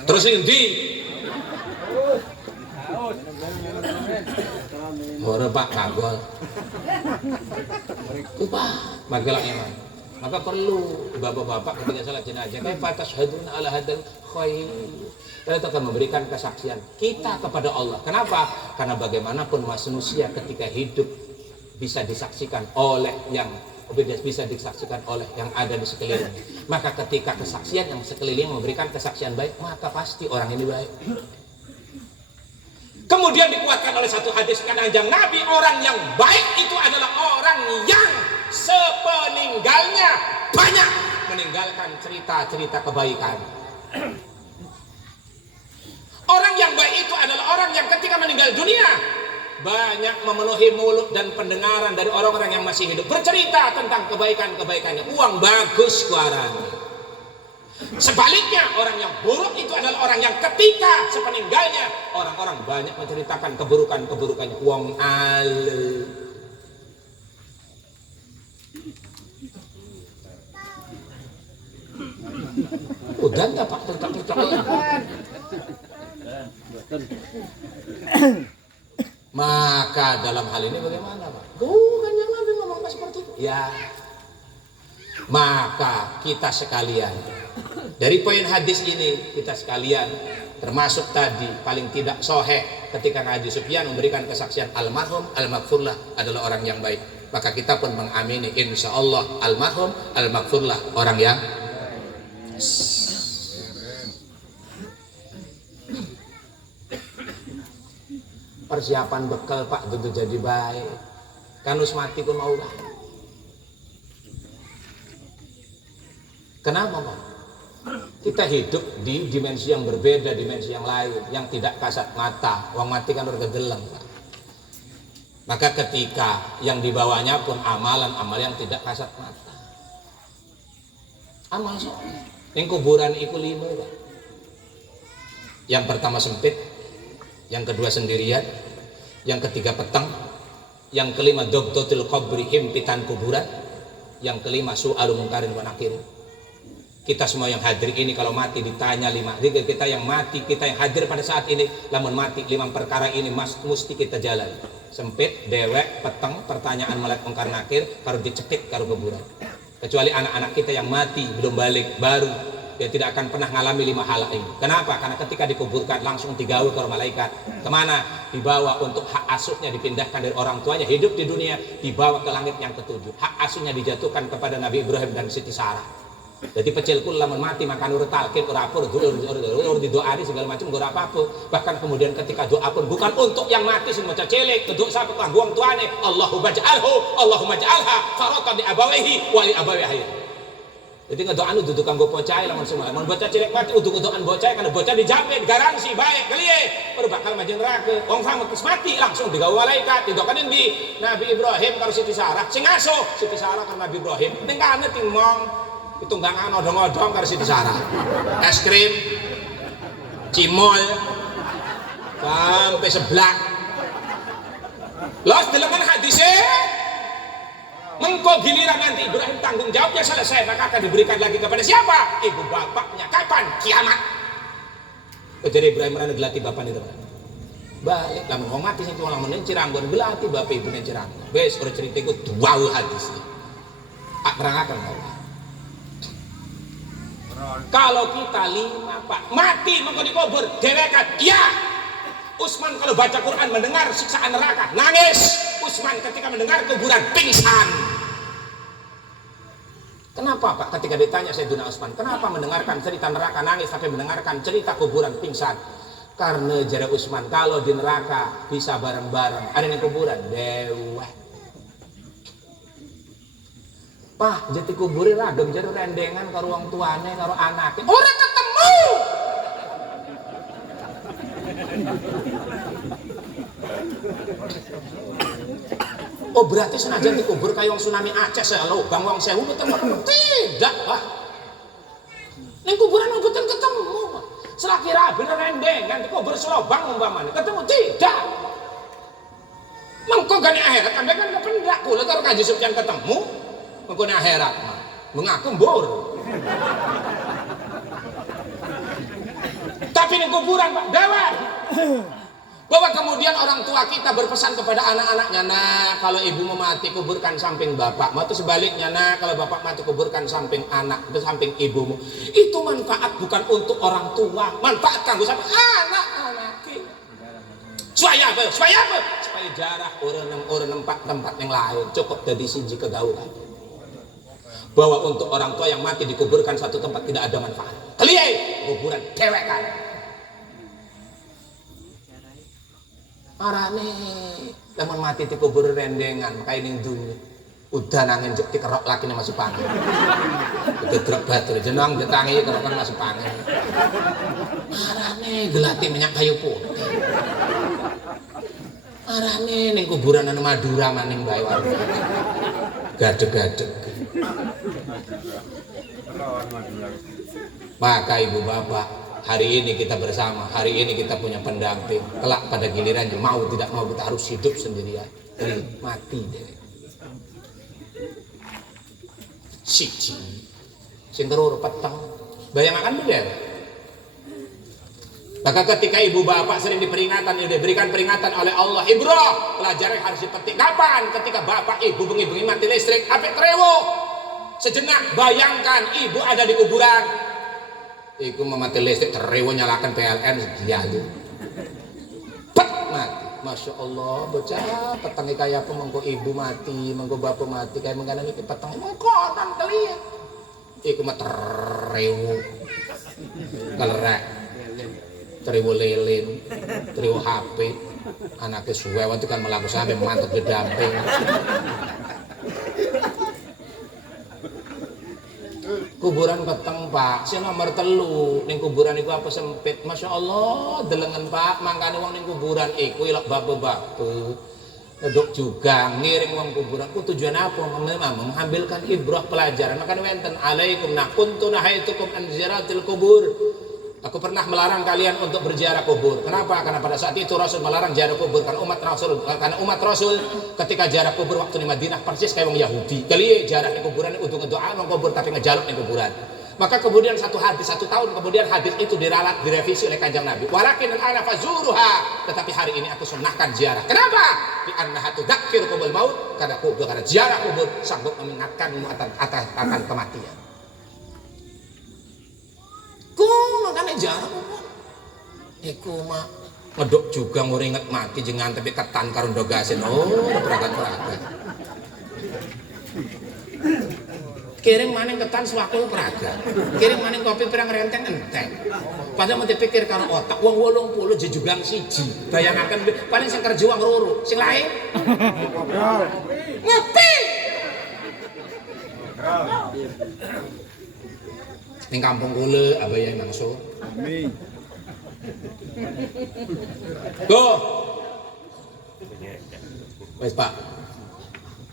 Terus ini ora Pak kagol upah magelaknya maka perlu bapak-bapak ketika salat jenazah kaifa tashhaduna ala hadzal khair kita akan memberikan kesaksian kita kepada Allah. Kenapa? Karena bagaimanapun manusia ketika hidup bisa disaksikan oleh yang ada di sekeliling. Maka ketika kesaksian yang sekeliling memberikan kesaksian baik, maka pasti orang ini baik. Kemudian dikuatkan oleh satu hadis kanjeng Nabi, orang yang baik itu adalah orang yang sepeninggalnya banyak meninggalkan cerita-cerita kebaikan. Orang yang baik itu adalah orang yang ketika meninggal dunia banyak memenuhi mulut dan pendengaran dari orang-orang yang masih hidup, bercerita tentang kebaikan-kebaikannya. Uang bagus keluarannya. Sebaliknya, orang yang buruk itu adalah orang yang ketika sepeninggalnya orang-orang banyak menceritakan keburukan-keburukannya. Uang ale. Udah enggak Pak, tetap. Maka dalam hal ini bagaimana Pak? Bukan yang Nabi ngomong seperti itu. Ya. Maka kita sekalian, dari poin hadis ini kita sekalian, termasuk tadi paling tidak soheh ketika Haji Sufyan memberikan kesaksian almarhum al-maghfurlah adalah orang yang baik. Maka kita pun mengamini insya Allah almarhum al-maghfurlah orang yang persiapan bekal Pak tentu jadi baik. Kanus mati pun mau lah. Kenapa Pak? Kita hidup di dimensi yang berbeda, dimensi yang lain, yang tidak kasat mata. Wong mati kan bergedeleng Pak. Maka ketika yang dibawanya pun amalan-amal yang tidak kasat mata. Amal soleh. Yang kuburan iku 5 Pak. Yang pertama sempit, yang kedua sendirian, yang ketiga petang, yang kelima doktotil qabri, himpitan kuburan, yang kelima su'alu mungkarin wa nakir. Kita semua yang hadir ini kalau mati ditanya 5. Jadi kita yang mati, kita yang hadir pada saat ini, lamun mati 5 perkara ini mesti kita jalan. Sempit, dewek, petang, pertanyaan malaikat mungkar nakir, baru dicekik karo kuburan. Kecuali anak-anak kita yang mati belum balik baru, dia tidak akan pernah ngalami 5 hal ini. Kenapa? Karena ketika dikuburkan langsung digawe ke malaikat. Kemana? Dibawa untuk hak asuhnya dipindahkan dari orang tuanya hidup di dunia, dibawa ke langit yang ke-7. Hak asuhnya dijatuhkan kepada Nabi Ibrahim dan Siti Sarah. Jadi pecilku lamun mati makan urut talqin ora apa didoani segala macam ora apa-apa. Bahkan kemudian ketika doa pun bukan untuk yang mati sing maca cilik, doa sampe kanggo wong tuane, Allahumma ja'alha faratan li abawaihi wa li abawaihi. Jadi ngedoan duduk kanggo bocah lamun semua. Lamun bocah cilik mati uduk doan bocah karena bocah dijamin garansi baik kaliye ora bakal maju neraka. Wong sampe mati langsung digawe malaikat, didoakan di Nabi Ibrahim karo Siti Sarah. Sing asuh Siti Sarah karo Nabi Ibrahim. Ning kane timong tunggangan odong-odong karo Siti Sarah. Es krim, cimol, sampai seblak. Los deleman hadisnya, mengko giliran nanti Ibrahim tanggung jawabnya selesai, maka akan diberikan lagi kepada siapa? Ibu bapaknya. Kapan? Kiamat. Jadi Ibrahim rana gelati bapak itu. Balik, lamun wong mati sing tulang meneng Ciranggon gelati bapak ibune Ciranggon. Wes ora cerita iku dua hadis. Nerangaken kau. Kalau kita 5 Pak mati mengko dikubur dewekan, iya. Utsman kalau baca Quran mendengar siksaan neraka nangis. Utsman ketika mendengar kuburan pingsan. Kenapa Pak? Ketika ditanya Sayyidina Utsman, kenapa mendengarkan cerita neraka nangis sampai mendengarkan cerita kuburan pingsan? Karena jare Utsman kalau di neraka bisa bareng-bareng, ada yang kuburan dewa. Pak, jadi kuburi ragam jadi rendengan karo wong tuane karo anake. Ora ketemu. Oh, berarti senajan dikubur kayak wong tsunami Aceh saya lubang wong sewu ketemu. Tidak, Pak. Ning kuburan mboten ketemu. Selagi rabi rendengan dikubur selobang umpamane. Ketemu tidak. Mengko gane akhirat sampe kan kependak kula karo Haji Sufyan ketemu. Mengkone akhirat mengaku mbur. Tapi di kuburan Pak dewa. Bahwa kemudian orang tua kita berpesan kepada anak-anaknya, nah kalau ibu mati kuburkan samping bapak, atau sebaliknya, nah kalau bapak mati kuburkan samping anak, samping ibumu. Itu manfaat bukan untuk orang tua, manfaat kanggo sampai anak-anak. Supaya apa? Supaya apa? Supaya jarak orang tempat yang lain cukup dari siji kegaulan. Bahwa untuk orang tua yang mati dikuburkan satu tempat tidak ada manfaat. Keliai kuburan dewekan. Arane lamun mati di kubur rendengan kae ning dunya. Udan angin jek dikerok lakine masuk angin. Gedrok batur jeneng ditangi kerokan masuk angin. Arane gelati minyak kayu putih. Arane ning kuburan anu Madura maning bae wae. Gadeg-gadeg. Maka ibu bapak, hari ini kita bersama, hari ini kita punya pendamping. Kelak pada gilirannya mau tidak mau kita harus hidup sendirian. Jadi mati deh. Siji. Sing terus peteng. Bayangkan bener. Maka ketika ibu bapak sering diberikan peringatan oleh Allah, Ibroh, pelajaran yang harus dipetik. Kapan? Ketika bapak ibu bengi-bengi mati listrik, api trewo. Sejenak bayangkan ibu ada di kuburan. Iku mati listrik trewo nyalakan PLN dialu. Pet mati. Masya Allah, bocah petangnya kayak apa? Mengko ibu mati, mengko bapak mati, kayak mengkana ini petangnya mengko orang kalian. Iku mah trewo, kelerek, trewo lilin, trewo HP, anaknya suwe waktu kan melaku sampai mantap gedamping. Kuburan peteng Pak, si nomor 3 ning kuburan iku apa sempit. Masya Allah, delengen Pak, mangkane wong ning kuburan iku ilok babe-babe. Ngeduk juga ngiring wong kuburan. Ku tujuan apa? Memang mengambilkan ibrah pelajaran. Makanya wenten alaikum kuntu nahaitukum an ziyaratil kubur. Aku pernah melarang kalian untuk berziarah kubur. Kenapa? Karena pada saat itu Rasul melarang ziarah kubur karena umat Rasul ketika ziarah kubur waktu di Madinah persis kayak orang Yahudi. Kali ziarah di kuburan untuk ngedoa nang kubur tapi ngejaluk di kuburan. Maka kemudian satu tahun kemudian hadis itu diralat direvisi oleh Kanjeng Nabi. Walakin ana fazuruha, tetapi hari ini aku sunnahkan ziarah. Kenapa? Di annaha tudzakirukumul maut, karena ziarah kubur sanggup mengingatkanmu akan kematian. Makanya jarang kok. Iku mah ngedok juga nguringet mati jengan tapi ketan karo ndogasin. Oh, peragat-peragat. Kirim maning ketan sewaktu peragat. Kirim maning kopi pirang renteng enteng. Padahal mesti pikir karo otak wong 80 jejugang siji. Bayangaken paling sing kerja wong loro, sing lain ngopi. Ning kampung kula abaya mangso. Amin. Go. Wes Pak.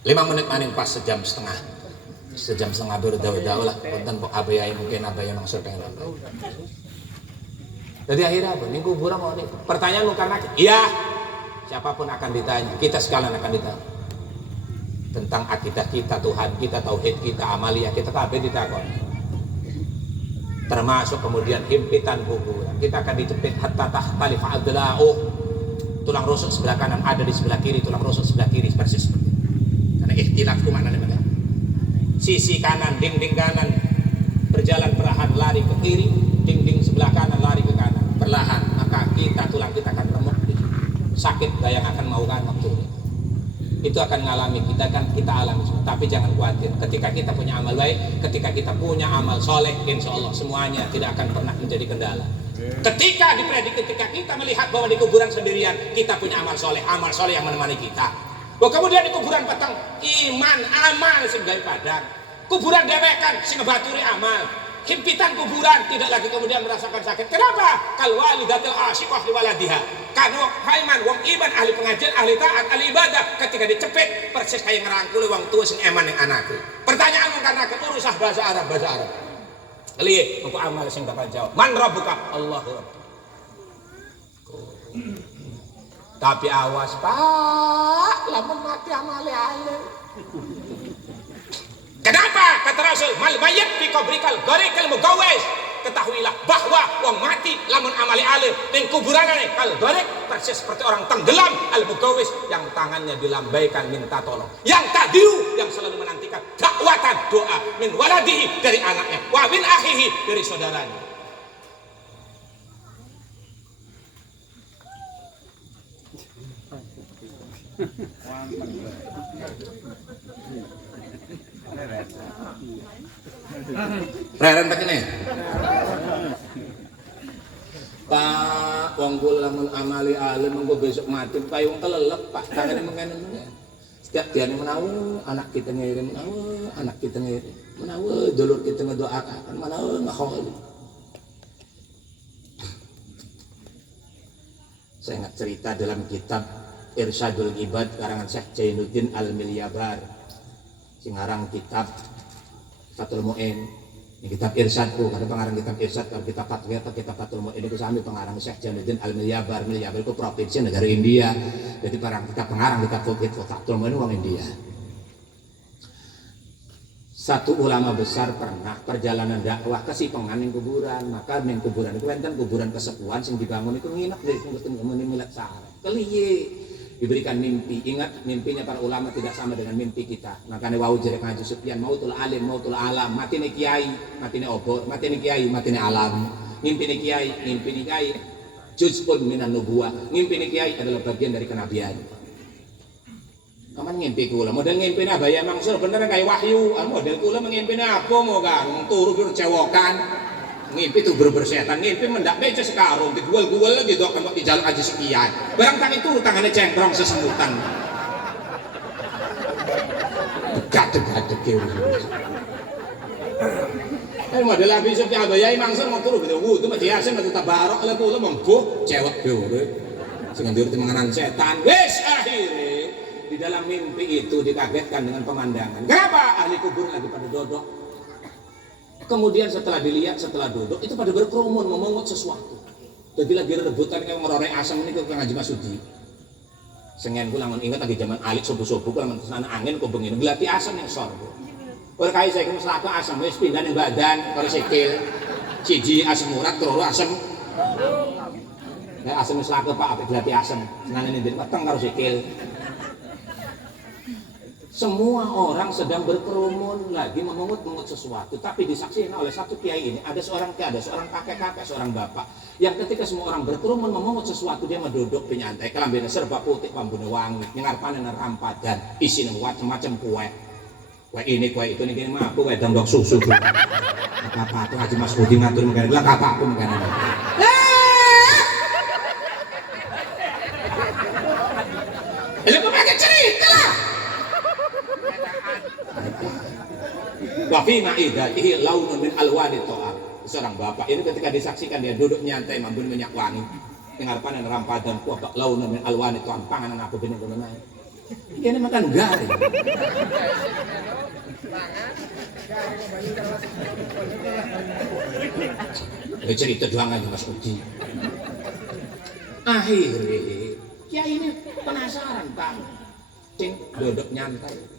5 menit maning pas sejam setengah. Sejam setengah berdawa-dawa lah. Wonten kok abaya mungkin abaya mangso pengen nonton. Jadi akhirnya apa? Ning kuburan mau nih. Pertanyaan karena iya. Siapapun akan ditanya. Kita sekalian akan ditanya. Tentang akidah kita, Tuhan kita, tauhid kita, amalia kita kabeh ditakoni. Termasuk kemudian himpitan kuburan. Kita akan dijepit hatta tahtali fa'adla'uh. Tulang rusuk sebelah kanan ada di sebelah kiri, tulang rusuk sebelah kiri persis seperti itu. Karena ikhtilaf itu maknanya bagaimana? Sisi kanan, dinding kanan berjalan perlahan lari ke kiri, dinding sebelah kanan lari ke kanan perlahan, maka tulang kita akan remuk, sakit bayangkan mau kan waktu itu akan mengalami, kita alami semua. Tapi jangan khawatir, ketika kita punya amal baik, ketika kita punya amal soleh, insya Allah semuanya tidak akan pernah menjadi kendala. Ketika kita melihat bahwa di kuburan sendirian kita punya amal soleh yang menemani kita. Kemudian di kuburan petang iman amal sing gawe padang, kuburan dewekan sing ngebaturi amal. Himpitan kuburan tidak lagi kemudian merasakan sakit. Kenapa? Kal walidatil asyiqah li waladiha. Karena haiman wong iman ahli pengajian, ahli taat, ahli ibadah ketika dicepit persis kayak ngerangkul wong tua sing eman yang anakku. Pertanyaan karena urusah bahasa Arab. Lihat, untuk amal sing bakal jawab. Man rabbuka? Allahu Rabb. Tapi awas Pak, lamun mati amale alim. Kenapa? Kata Rasul, mal mayyit fi qabrikal gharikal mugawwis. Ketahuilah bahwa wong mati lamun amali alim ning kuburane kal gharik persis seperti orang tenggelam al mugawwis yang tangannya dilambaikan minta tolong. Yang tadiu yang selalu menantikan dakwatan doa min waladihi dari anaknya wa min akhihi dari saudaranya. Reren tak ini Pak, wong unggul lamun amali alim engko besok mati kaya wong kelelep Pak tangane mengen-mengen. Setiap diane menawa anak kita ngirim menawa anak kita ngirim menawa dulur kita ngedoakan menawa ngaholi. Saya ingat cerita dalam kitab Irsyadul Ibad karangan Syekh Jainuddin Al-Milyabar sing aran kitab Fathul Mu'in. Ini kitab Irsyadku, kada pengarang kitab Irsyad, kalau kitab Fatwa atau kitab Fathul Mu'in itu sami pengarang Syekh Jainuddin Al-Milyabar. Milyabar itu provinsi negara India. Jadi pengarang kitab Fathul Mu'in orang India. Satu ulama besar pernah perjalanan dakwah ke Sipengan ning kuburan, maka ning kuburan itu enten kuburan kesepuhan sing dibangun itu nginep dari milat sareng. Keliye diberikan mimpi. Ingat mimpinya para ulama tidak sama dengan mimpi kita. Makanya wau jere Haji Sufyan mautul alim mautul alam, matine kiai, matine obor, matine kiai, matine alam. Mimpine kiai juz'un minan nubuwah. Mimpine kiai adalah bagian dari kenabian. Kaman ngimpi kula, model ngimpine Abaya Mangsur bener kayak wahyu. Model kula mengimpine apa mau Kang? Turu bir cewokan. Ngimpi tuh bersetan, ngimpi mendak beca sekarung, digual-gual lagi dok di jalan Haji sekian. Barang tang itu tangannya cengkrong sesemutan. Dekat-dekat model Abi Sufyan Abaya Mangsur mau turu gitu, itu masih asin masih tabarok lah kula membuh cewek biure. Sing ndur manganan setan. Wis akhirnya di dalam mimpi itu dikagetkan dengan pemandangan. Kenapa? Ahli kubur lagi pada duduk. Kemudian setelah dilihat, setelah duduk, itu pada berkerumun memungut sesuatu. Jadi lagi rebutan kayak ngororek asam ini ke Ngaji Masudi. Sengen kula lamun ingat lagi zaman alik subuh-subuh kula lamun sana angin kok bengi ngelati asam yang sorgo. Ora kae saya kemus lako asam wis pindah ning badan karo sikil. Siji asam urat, loro asam. Ya asam wis lako Pak apik gelati asam. Senane ndek weteng karo sikil. Semua orang sedang berkerumun lagi memungut sesuatu, tapi disaksikan oleh satu kiai ini ada seorang kakek, seorang bapak yang ketika semua orang berkerumun memungut sesuatu dia menduduk penyantai kelambine serba putih pambune wangi ngarepane rampadan isine macam-macam kue ini kue itu nih mah kue dendok susu tuh apa tuh Haji Mas Budi ngatur mengene lah apa aku mengene ini pakai cerita lah. Wa fi ma'idatihi launun min alwani ta'am. Seorang bapak ini ketika disaksikan dia duduk nyantai mambun minyak wangi ngarepane rampadan ku apa launun min alwani ta'am panganan apa bener bener. Ini makan garing. Cerita doang aja Mas Uji. Akhirnya kiai ini penasaran Pak. Cing duduk nyantai.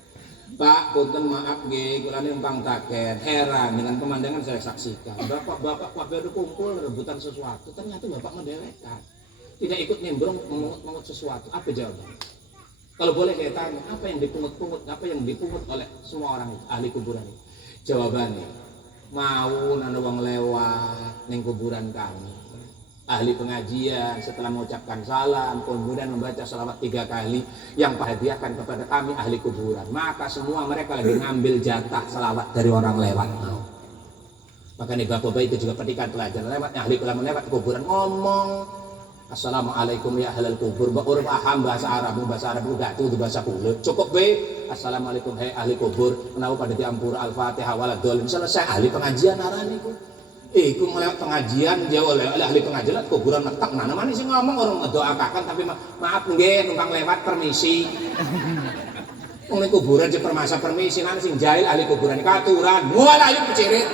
Pak, punten maaf nggih, kula numpang kaget, heran dengan pemandangan saya saksikan. Bapak-bapak kabeh kumpul rebutan sesuatu, ternyata bapak mendewekan. Tidak ikut nimbrung mengut sesuatu. Apa jawaban? Kalau boleh saya tanya, apa yang dipungut-pungut, apa yang dipungut oleh semua orang itu, ahli kuburan itu? Jawabannya, mau nana wong lewat ning kuburan kami. Ahli pengajian setelah mengucapkan salam kemudian membaca salawat 3 kali yang hadiahkan kepada kami ahli kuburan, maka semua mereka lagi ngambil jatah salawat dari orang lewat. Maka nih bapak-bapak itu juga petikan pelajaran lewatnya ahli ulama lewat kuburan ngomong assalamualaikum ya ahlal kubur, bakur paham bahasa Arab udah tuh bahasa kulit cukup be assalamualaikum hai ahli kubur menawa pada diampur al-fatihah waladolin selesai ahli pengajian araniku. Iku melewat pengajian jauh oleh ahli pengajian kuburan letak mana sih ngomong orang ngedoakan tapi maaf nggih numpang lewat permisi. Wong kuburan aja permasa permisi nang sing jahil ahli kuburan katuran mual ayo pecirit.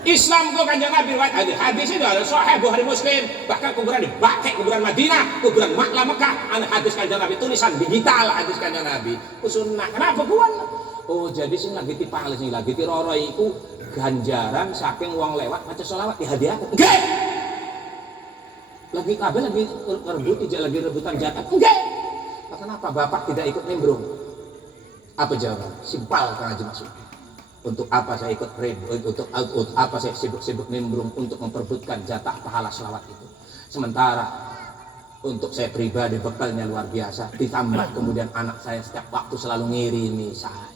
Islam kok Kanjeng Nabi riwayat hadis itu ada sahih Bukhari Muslim, bahkan kuburan di Baqi, kuburan Madinah, kuburan Makka Mekah, ada hadis Kanjeng Nabi tulisan digital hadis Kanjeng Nabi. Sunnah. Kenapa kuan? Oh jadi sing lagi dipales sing lagi diroro iku ganjaran saking wong lewat maca selawat dihadiahkan. Nggih. Lagi kabeh lagi rebutan jatah. Nggih. Kenapa Bapak tidak ikut nimbrung? Apa jawaban? Simpel Kang Haji Masud. Untuk apa saya ikut untuk apa saya sibuk nimbrung untuk memperebutkan jatah pahala selawat itu. Sementara untuk saya pribadi bekalnya luar biasa, ditambah kemudian anak saya setiap waktu selalu ngirimi saya.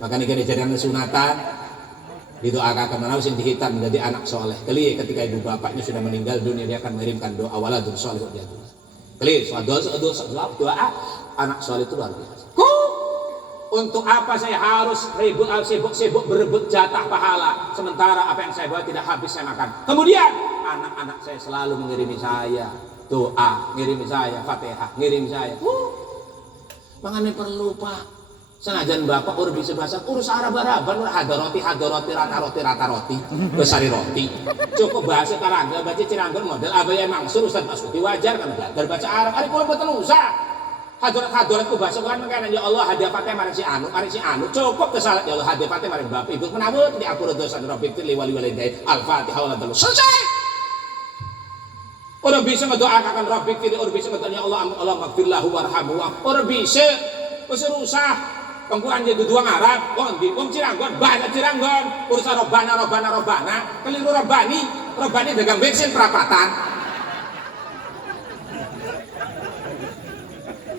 Makanya kini jadikan sunatan didoakan menawi sing dihitam menjadi anak soleh. Kali ketika ibu bapaknya sudah meninggal dunia dia akan mengirimkan doa waladun soleh dia tuh. Kali doa anak soleh itu luar biasa. Untuk apa saya harus sibuk berebut jatah pahala sementara apa yang saya bawa tidak habis saya makan. Kemudian anak-anak saya selalu mengirimi saya doa, ngirimi saya Fatihah, ngirimi saya. Makanya perlu Pak. Senajan bapak urus bisa bahasa urus arab-araban hadoroti rata roti besari roti cukup bahasa Karangga baca Ciranggon model abaya mangsur Ustaz Masuki wajar kan belajar baca Arab hari kula mboten usah hadorat ku bahasa kan makanya ya Allah hadiah Fatihah mari si anu cukup kesalat ya Allah hadiah Fatihah mari bapak ibu menawut di apura dosa rabbik li wali walidayya al-Fatihah wala dalil selesai. Orang bisa mendoakan rabbik tidak orang bisa mendoakan ya Allah maghfirlahu warhamhu orang bisa usah pengkuan jadi dua Arab, wong Ciranggon, bahasa Ciranggon, urusan robana, keliru robani dagang bensin perapatan.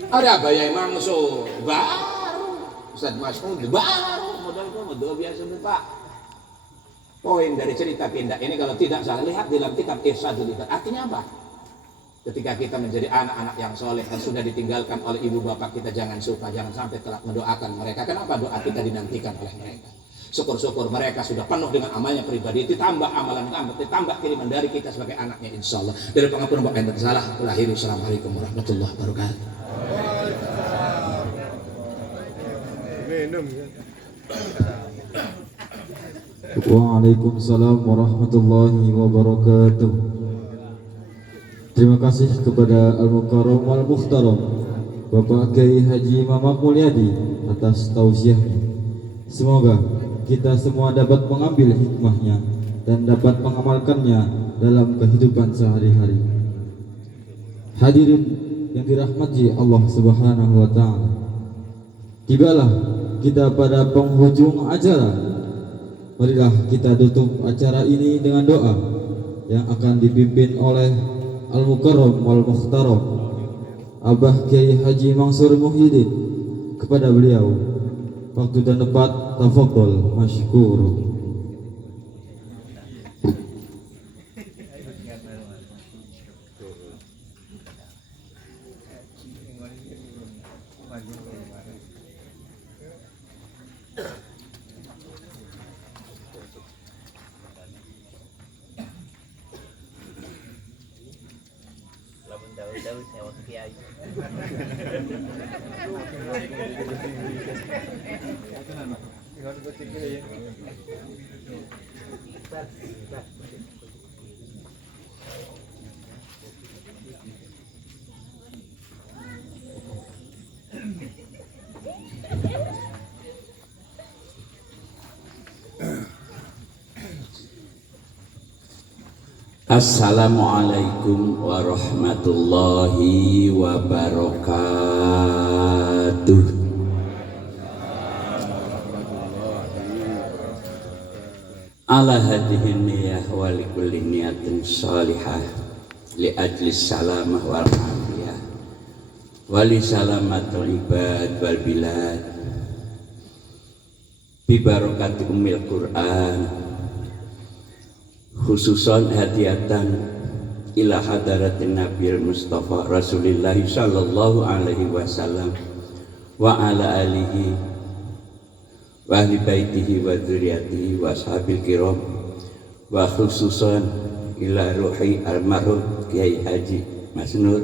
Ada bayai mangso baru, Ustaz Mas'ud baru, modal biasa Pak. Poin dari cerita pindah ini kalau tidak salah lihat di dalam kitab Irsyadul Ibad. Artinya apa? Ketika kita menjadi anak-anak yang soleh dan sudah ditinggalkan oleh ibu bapak kita jangan sampai telat mendoakan mereka. Kenapa doa kita dinantikan oleh mereka? Syukur-syukur mereka sudah penuh dengan amalnya pribadi, ditambah amalan ditambah kiriman dari kita sebagai anaknya insya Allah. Dari pengampun bapak yang tersalah, akhiri assalamualaikum warahmatullahi wabarakatuh. Waalaikumsalam warahmatullahi wabarakatuh. Terima kasih kepada Al-Mukarram wal Mukhtaram Bapak Kiai Haji Mamak Mulyadi atas tausiahnya. Semoga kita semua dapat mengambil hikmahnya dan dapat mengamalkannya dalam kehidupan sehari-hari. Hadirin yang dirahmati Allah Subhanahu wa taala. Tibalah kita pada penghujung acara. Marilah kita tutup acara ini dengan doa yang akan dipimpin oleh Al-Mukarram wal Mukhtaram Abah Kiai Haji Mansur Muhyiddin. Kepada beliau waktu dan tempat tafadhol masykur. Daud saya waktu kiai. Assalamualaikum warahmatullahi wabarakatuh. Ala hadhihi niyah wa likulli niyatin salihah li ajli salamah wal afiyah wa li salamatul ibad wal bilad bi barakati ummil Qur'an khususan hadiatan ila hadaratin Nabil Mustafa Rasulullah sallallahu alaihi wasallam wa ala alihi wa ahli baitihi wa dzurriyyatihi wa ashabil kiram wa khususan ila ruhi almarhum Kiai Haji Masnur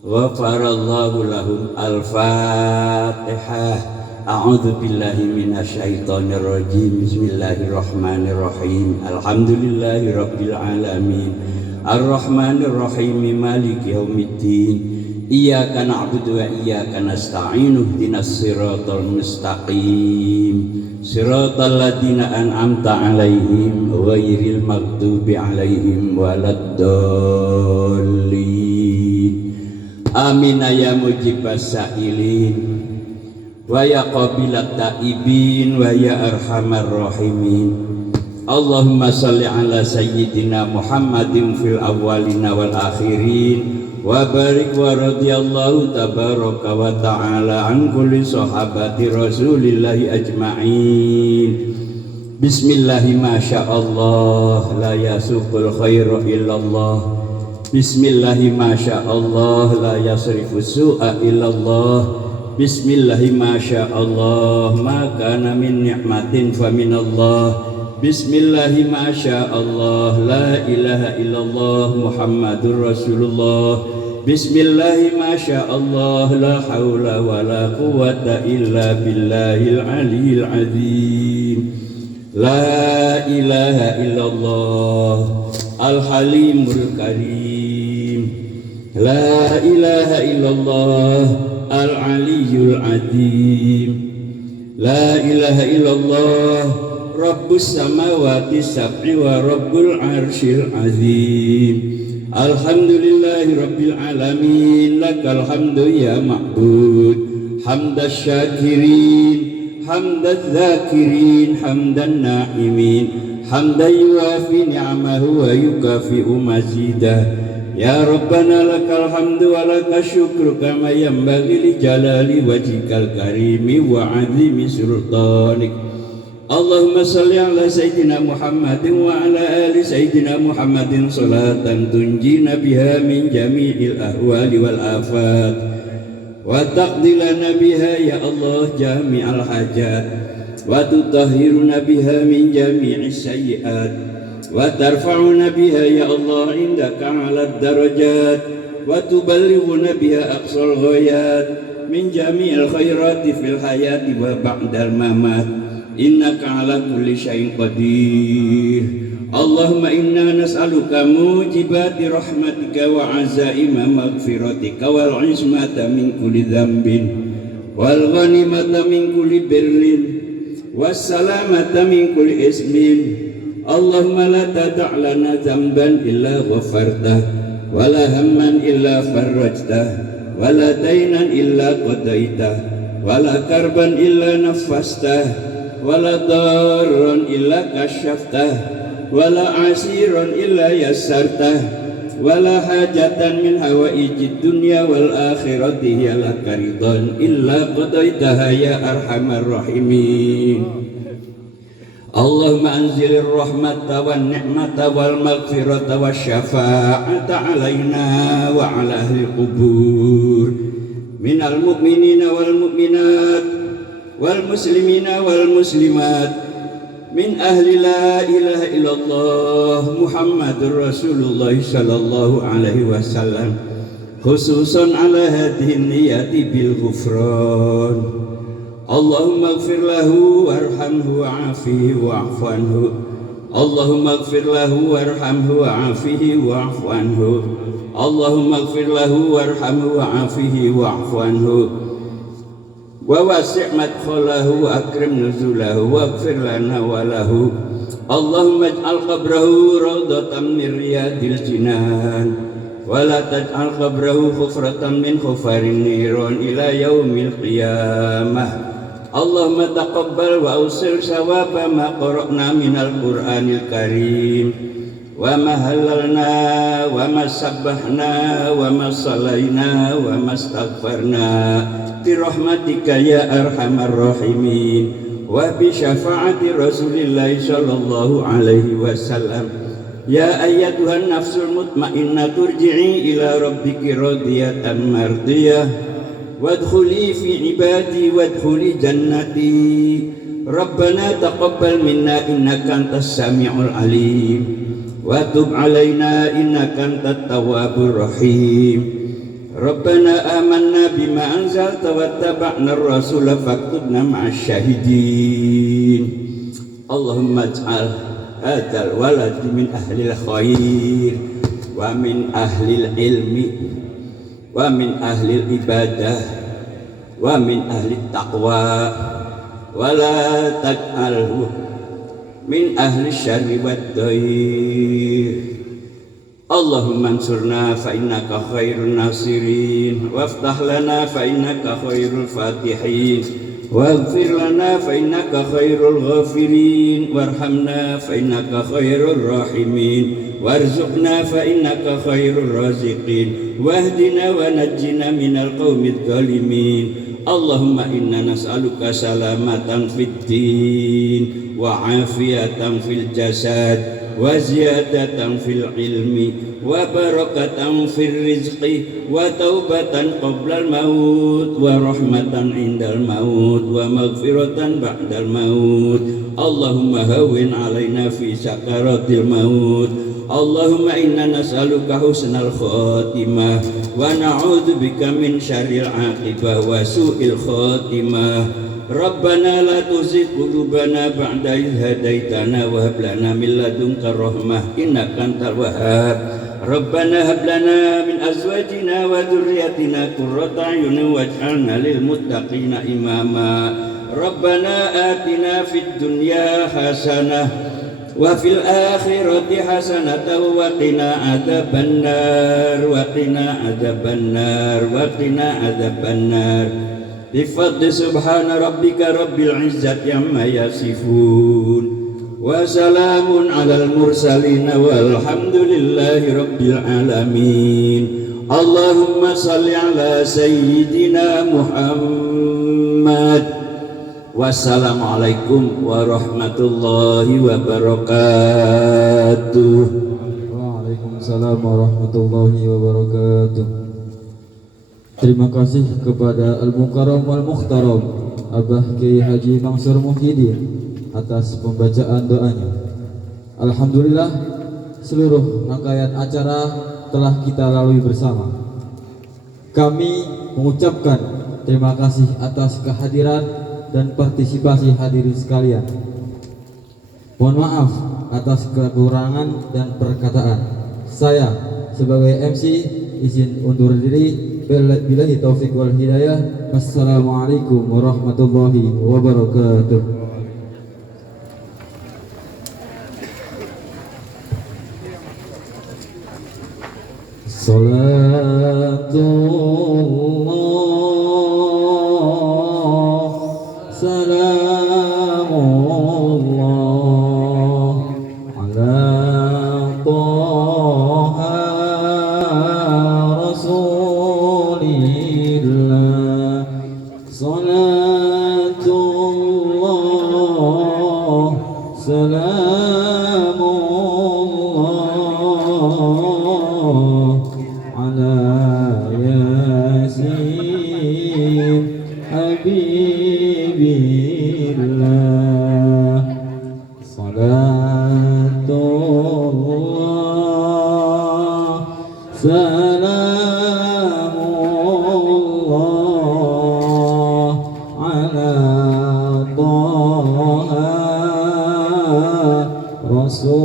ghafarallahu lahum al-Fatihah. A'udzu billahi minasyaitonir rajim. Bismillahirrahmanirrahim. Alhamdulillahirabbil alamin. Arrahmanir rahim. Maliki yaumiddin. Iyyaka na'budu wa iyyaka nasta'in. Ihdinas siratal mustaqim. Siratal ladzina an'amta 'alaihim ghairil maghdubi 'alaihim waladdallin. Amin ya mujibas sa'ilin wa ya qabilat ta'ibin wa ya arhamar rahimin. Allahumma salli ala sayyidina Muhammadin fil awwalina wal akhirin wa barik wa radhiyallahu tabaraka wa ta'ala an kulli sahabati rasulillahi ajma'in. Bismillahi masyaallah la yasuqul khairu illallah. Bismillahi masyaallah la yasrifu su'a illallah. Bismillahi masyaallah ma kana min ni'matin fa minallah. Bismillahi masyaallah la ilaha illallah Muhammadur Rasulullah. Bismillahi masyaallah la haula wa la quwwata illa billahil aliyil azim. La ilaha illallah al-halimul karim. La ilaha illallah al-aliyul azim. La ilaha illallah Rabbus samawati sab'i wa Rabbul arsyil azim. Alhamdulillahi rabbil alamin. Lakal hamdu ya ma'bud. Hamdas syakirin, hamdaz zakirin, hamdan na'imin, hamdan yuafi ni'amahu wa yukafi'u mazidah. Ya Rabbana lakal hamdu wa lakal syukru kama yanbaghi li jalali wajhikal karimi wa azimi sultanik. Allahumma salli ala Sayyidina Muhammadin wa ala ali Sayyidina Muhammadin salatan tunjina biha min jami'il ahwali wal afat wa taqdilana biha ya Allah jami'al hajat wa tutahhiruna biha min jami'is sayyi'at wa tarfa'una biha ya Allah indaka 'alad darajat wa tuballighuna biha aqsal ghayat min jami'il khairati fil hayati wa ba'dal mamat. Innaka ala kulli syai'in qadir. Allahumma inna nas'aluka mujibati rahmatika wa azaima maghfiratika wal ismata min kulli dhanbin wal ghanimata min kulli birrin was salamata min kulli ismin. Allahumma la tada' lana dhanban illa ghafartah wa la hamman illa farajtah wa la daynan illa qadaitah wa la karban illa nafastah wala darran illa kasyaftah wala asiran illa yassartah wala hajatan min hawaijid dunya wal akhirati hiya laka ridhan illa qadaitaha ya arhamar rahimin. Allahumma anzilir rahmata wan ni'mata wal maghfirata wasyafa'ata alaina wa ala ahli qubur minal mu'minina wal mu'minat wal muslimina wal muslimat min ahli la ilaha illallah Muhammadur Rasulullah sallallahu alaihi wasallam khususan ala hadhihi niyati bil ghufran. Allahumma ighfir lahu warhamhu wa'afihi wa'fu anhu. Allahumma ighfir lahu warhamhu wa'afihi wa'fu anhu. Allahumma ighfir lahu warhamhu wa'afihi wa'fu anhu wa wasi' madkhalahu wa akrim nuzulahu waghfir lana wa lahu. Allahumma ij'al qabrahu rawdatan min riyadil jinan wa la taj'al qabrahu khufratan min khufarin niran ila yaumil qiyamah. Allahumma taqabbal wa usil sawaba ma qara'na minal qur'anil karim wa ma halalna wa ma sabbahna wa ma sallaina wa ma astaghfarna bi rahmatika ya arhamar rahimin wa bi syafaati Rasulillah sallallahu alaihi wasallam. Ya ayyatuhan nafsul mutmainnah turji'i ila rabbiki radiyatan mardiyah wadkhuli fi ibadi wadkhuli jannati. Rabbana taqabbal minna innaka antas sami'ul alim wa tub alaina innaka antat tawwabur rahim. Rabbana amanna bima anzalta wattaba'na ar-rasula faktubna ma'asy syahidin. Allahumma ij'al hadzal walad min ahlil khair wa min ahlil ilmi wa min ahlil ibadah wa min ahlit taqwa wa la taj'alhu min ahli syarri wad dhair. Allahumma ansurna fa innaka khairun nasirin waftah lana fa innaka khairul fatihin واغفر لنا فإنك خير الغافرين وارحمنا فإنك خير الراحمين وارزقنا فإنك خير الرازقين واهدنا ونجنا من القوم الظالمين اللهم إنا نسألك سلامة في الدين وعافية في الجسد وزيادة في العلم وبركة في الرزق وتوبة قبل الموت ورحمة عند الموت ومغفرة بعد الموت اللهم هون علينا في سكرات الموت اللهم إنا نسألك حسن الخاتمة ونعوذ بك من شر العاقبة وسوء الخاتمة ربنا لا تزغ قلوبنا بعد إذ هديتنا وهب لنا من لدنك الرحمة إنك أنت الوهاب ربنا هب لنا من أزواجنا وذريتنا قرة أعين واجعلنا للمتقين إماما ربنا آتنا في الدنيا حسنة وفي الآخرة حسنة وقنا عذاب النار وقنا عذاب النار وقنا عذاب النار بفضل سبحان ربك رب العزة عما يصفون وسلام على المرسلين والحمد لله رب العالمين اللهم صل على سيدنا محمد والسلام عليكم ورحمة الله وبركاته. Waalaikumsalam warahmatullahi wabarakatuh. Terima kasih kepada Al-Mukarram wal Mukhtaram Abah Kiai Haji Mansur Muhyiddin atas pembacaan doanya. Alhamdulillah, seluruh rangkaian acara telah kita lalui bersama. Kami mengucapkan terima kasih atas kehadiran dan partisipasi hadirin sekalian. Mohon maaf atas kekurangan dan perkataan. Saya sebagai MC izin undur diri. Billahi taufiq wal hidayah. Wassalamualaikum warahmatullahi wabarakatuh. Salatullah salamullah ala Taha Rasulillah salatullah salamullah ala Yasin Habibillah salatullah salamullah ala Taha Rasulillah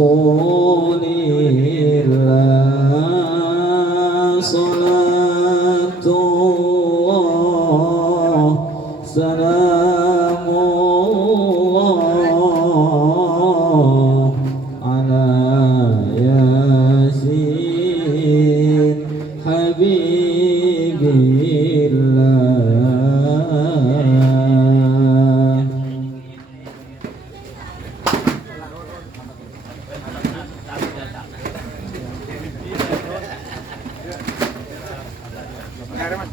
salatullah salamullah ala Yasin Habibillah. Ada, Mas.